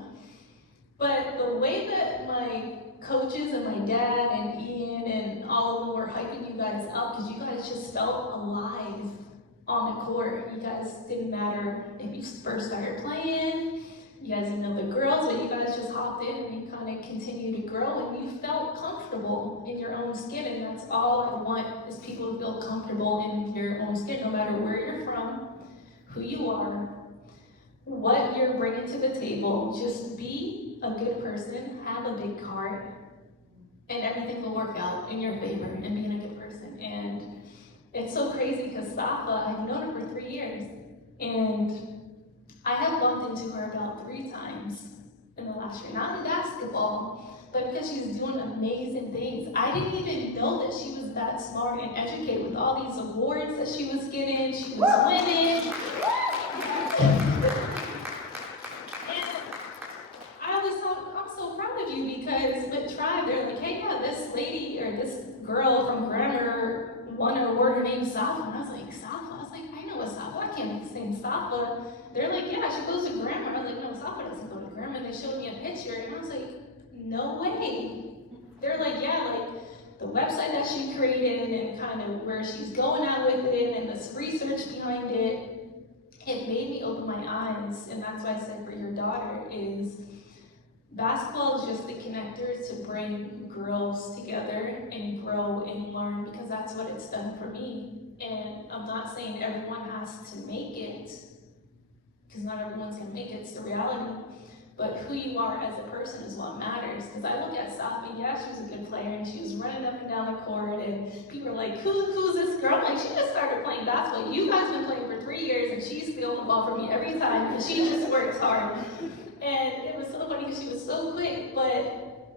But the way that my coaches and my dad and Ian and all of them were hyping you guys up, because you guys just felt alive on the court. You guys didn't matter if you first started playing. you guys didn't know the girls, but you guys just hopped in and you kind of continue to grow and you felt comfortable in your own skin, and that's all I want, is people to feel comfortable in your own skin, no matter where you're from, who you are, what you're bringing to the table. Just be a good person, have a big heart, and everything will work out in your favor in being a good person. And it's so crazy because Safa, I've known her for 3 years, and I have bumped into her about 3 times in the last year, not in basketball, but because she's doing amazing things. I didn't even know that she was that smart and educated with all these awards that she was getting, she was winning. I'm so proud of you, because with Tribe, they're like, hey, yeah, this lady or this girl from Grammar won an award, her name's Safa. And I was like, Safa? I was like, I know a Safa, I can't make the same Safa. They're like, yeah, she goes to Grammar. I was like, no, Safa doesn't go to Grammar. And they showed me a picture, and I was like, no way. They're like, yeah, like the website that she created and kind of where she's going at with it and this research behind it, it made me open my eyes. And that's why I said for your daughter is basketball is just the connector to bring girls together and grow and learn, because that's what it's done for me. And I'm not saying everyone has to make it, because not everyone's gonna make it, it's the reality. But who you are as a person is what matters. Because I look at Safi, yeah, she was a good player and she was running up and down the court, and people are like, who's this girl? I'm like, she just started playing basketball. You guys been playing for 3 years and she's stealing the ball from me every time, and she just works hard. And it was so funny because she was so quick, but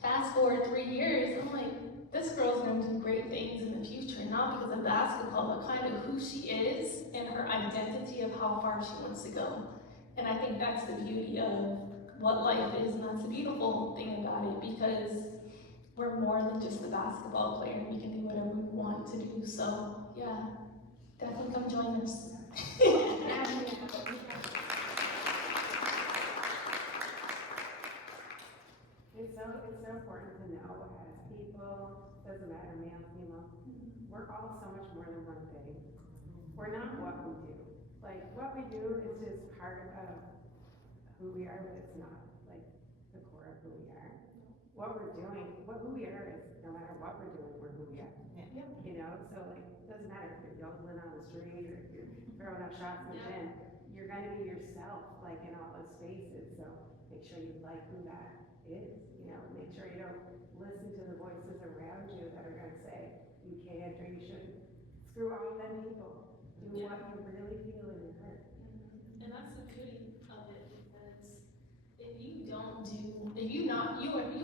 fast forward 3 years, I'm like, this girl's gonna do great things in the future, not because of basketball, but kind of who she is and her identity of how far she wants to go. And I think that's the beauty of what life is, and that's the beautiful thing about it, because we're more than just a basketball player, and we can do whatever we want to do. So yeah, definitely come join us. It's so important to know as people, doesn't matter male, female, we're all so much more than one thing. We're not what we do. Like, what we do is just part of who we are, but it's not like the core of who we are. What we're doing, who we are is, no matter what we're doing, we're who we are. Yeah. You know, so like, it doesn't matter if you're yodeling on the street or if you're throwing up shots in the gym, you're gonna be yourself, like in all those spaces. So make sure you like who that is, you know, make sure you don't listen to the voices around you that are gonna say you can't or you shouldn't. Screw all them people. Do what you really feel in your heart. And that's the beauty of it, because if you don't do, if you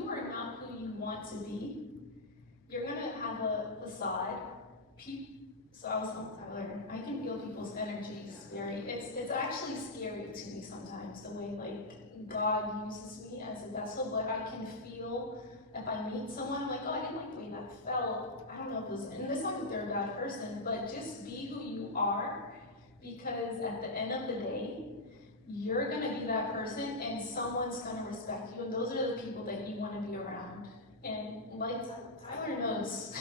are not who you want to be, you're gonna have a facade. So I was telling Tyler, I can feel people's energy scary. It's actually scary to me sometimes, the way like God uses me as a vessel, but I can feel if I meet someone, I'm like, oh, I didn't like the way that felt. I don't know if it was, and it's not that they're a bad person, but just be who you are, because at the end of the day, you're gonna be that person and someone's gonna respect you, and those are the people that you wanna be around. And like Tyler knows,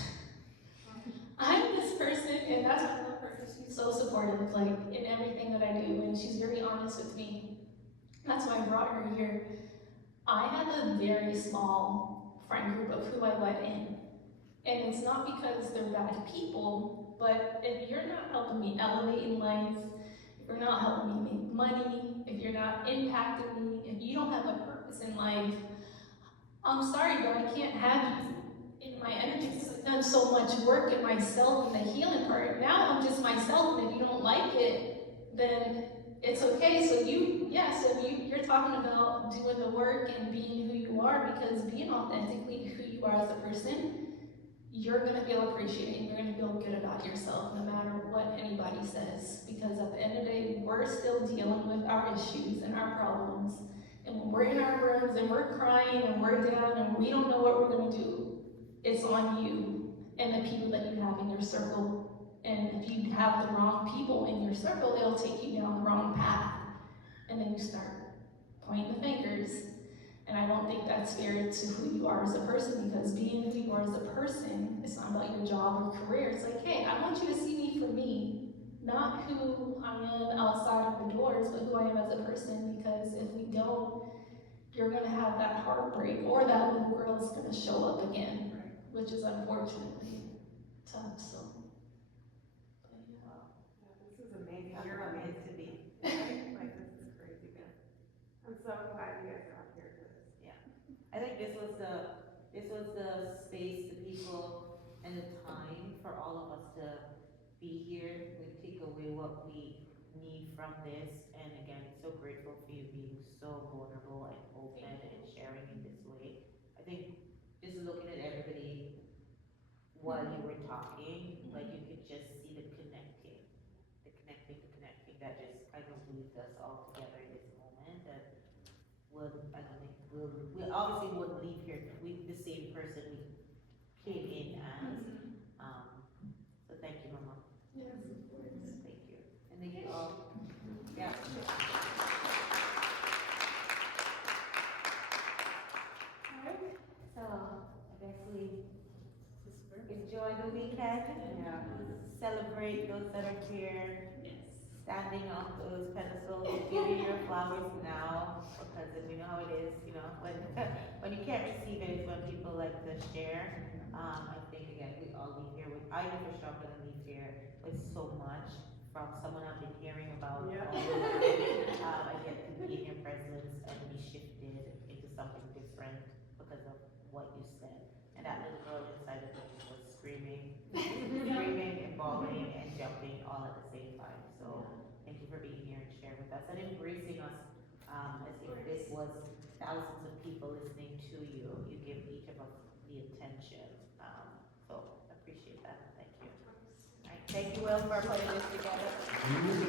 I'm this person, and that's why I love her, because she's so supportive, like, in everything that I do, and she's very honest with me. That's why I brought her here. I have a very small friend group of who I let in. And it's not because they're bad people, but if you're not helping me elevate in life, if you're not helping me make money, if you're not impacting me, if you don't have a purpose in life, I'm sorry, but I can't have you in my energy, because I've done so much work in myself and the healing part. Now I'm just myself, and if you don't like it, then it's okay. So you're talking about doing the work and being who you are, because being authentically who you are as a person, you're gonna feel appreciated and you're gonna feel good about yourself no matter what anybody says. Because at the end of the day, we're still dealing with our issues and our problems. And when we're in our rooms and we're crying and we're down and we don't know what we're gonna do, it's on you and the people that you have in your circle. And if you have the wrong people in your circle, it'll take you down the wrong path. And then you start pointing the fingers. And I don't think that's fair to who you are as a person, because being who you are as a person, it's not about your job or career. It's like, hey, I want you to see me for me, not who I am outside of the doors, but who I am as a person, because if we don't, you're gonna have that heartbreak, or that little girl is gonna show up again, which is unfortunately tough, so. But yeah. This is amazing. You're meant to be. Like, this is crazy, man. I'm so glad you guys are up here for this. I think this was the space, the people, and the time for all of us to be here. We take away what we need from this, and again, so grateful for you being so vulnerable and open and sharing in this way. I think just looking at everybody while you were talking, like you could just see the connecting that just kind of weaved us all together in this moment. That I don't think we obviously wouldn't leave here the same person we came in as. So thank you, Mama. Yes, of course. Thank you. And thank you all. Yeah. Alright, so I guess we enjoy the weekend. Yeah. Celebrate those that are here. Standing on those pedestals, give you your flowers now, because we know how it is, you know, when you can't receive it is when people like to share. I think again, we all leave here with, I know for sure I'm gonna leave here with so much from someone I've been hearing about. Yeah. All the time. I get to be in your presence and be shifted into something different because of what you said. And that little girl inside of me was screaming and bawling and jumping all at the same time. So thank you for being here and sharing with us and embracing us as if this was thousands of people listening to you. You give each of us the attention. So appreciate that. Thank you. All right. Thank you, Will, for putting this together.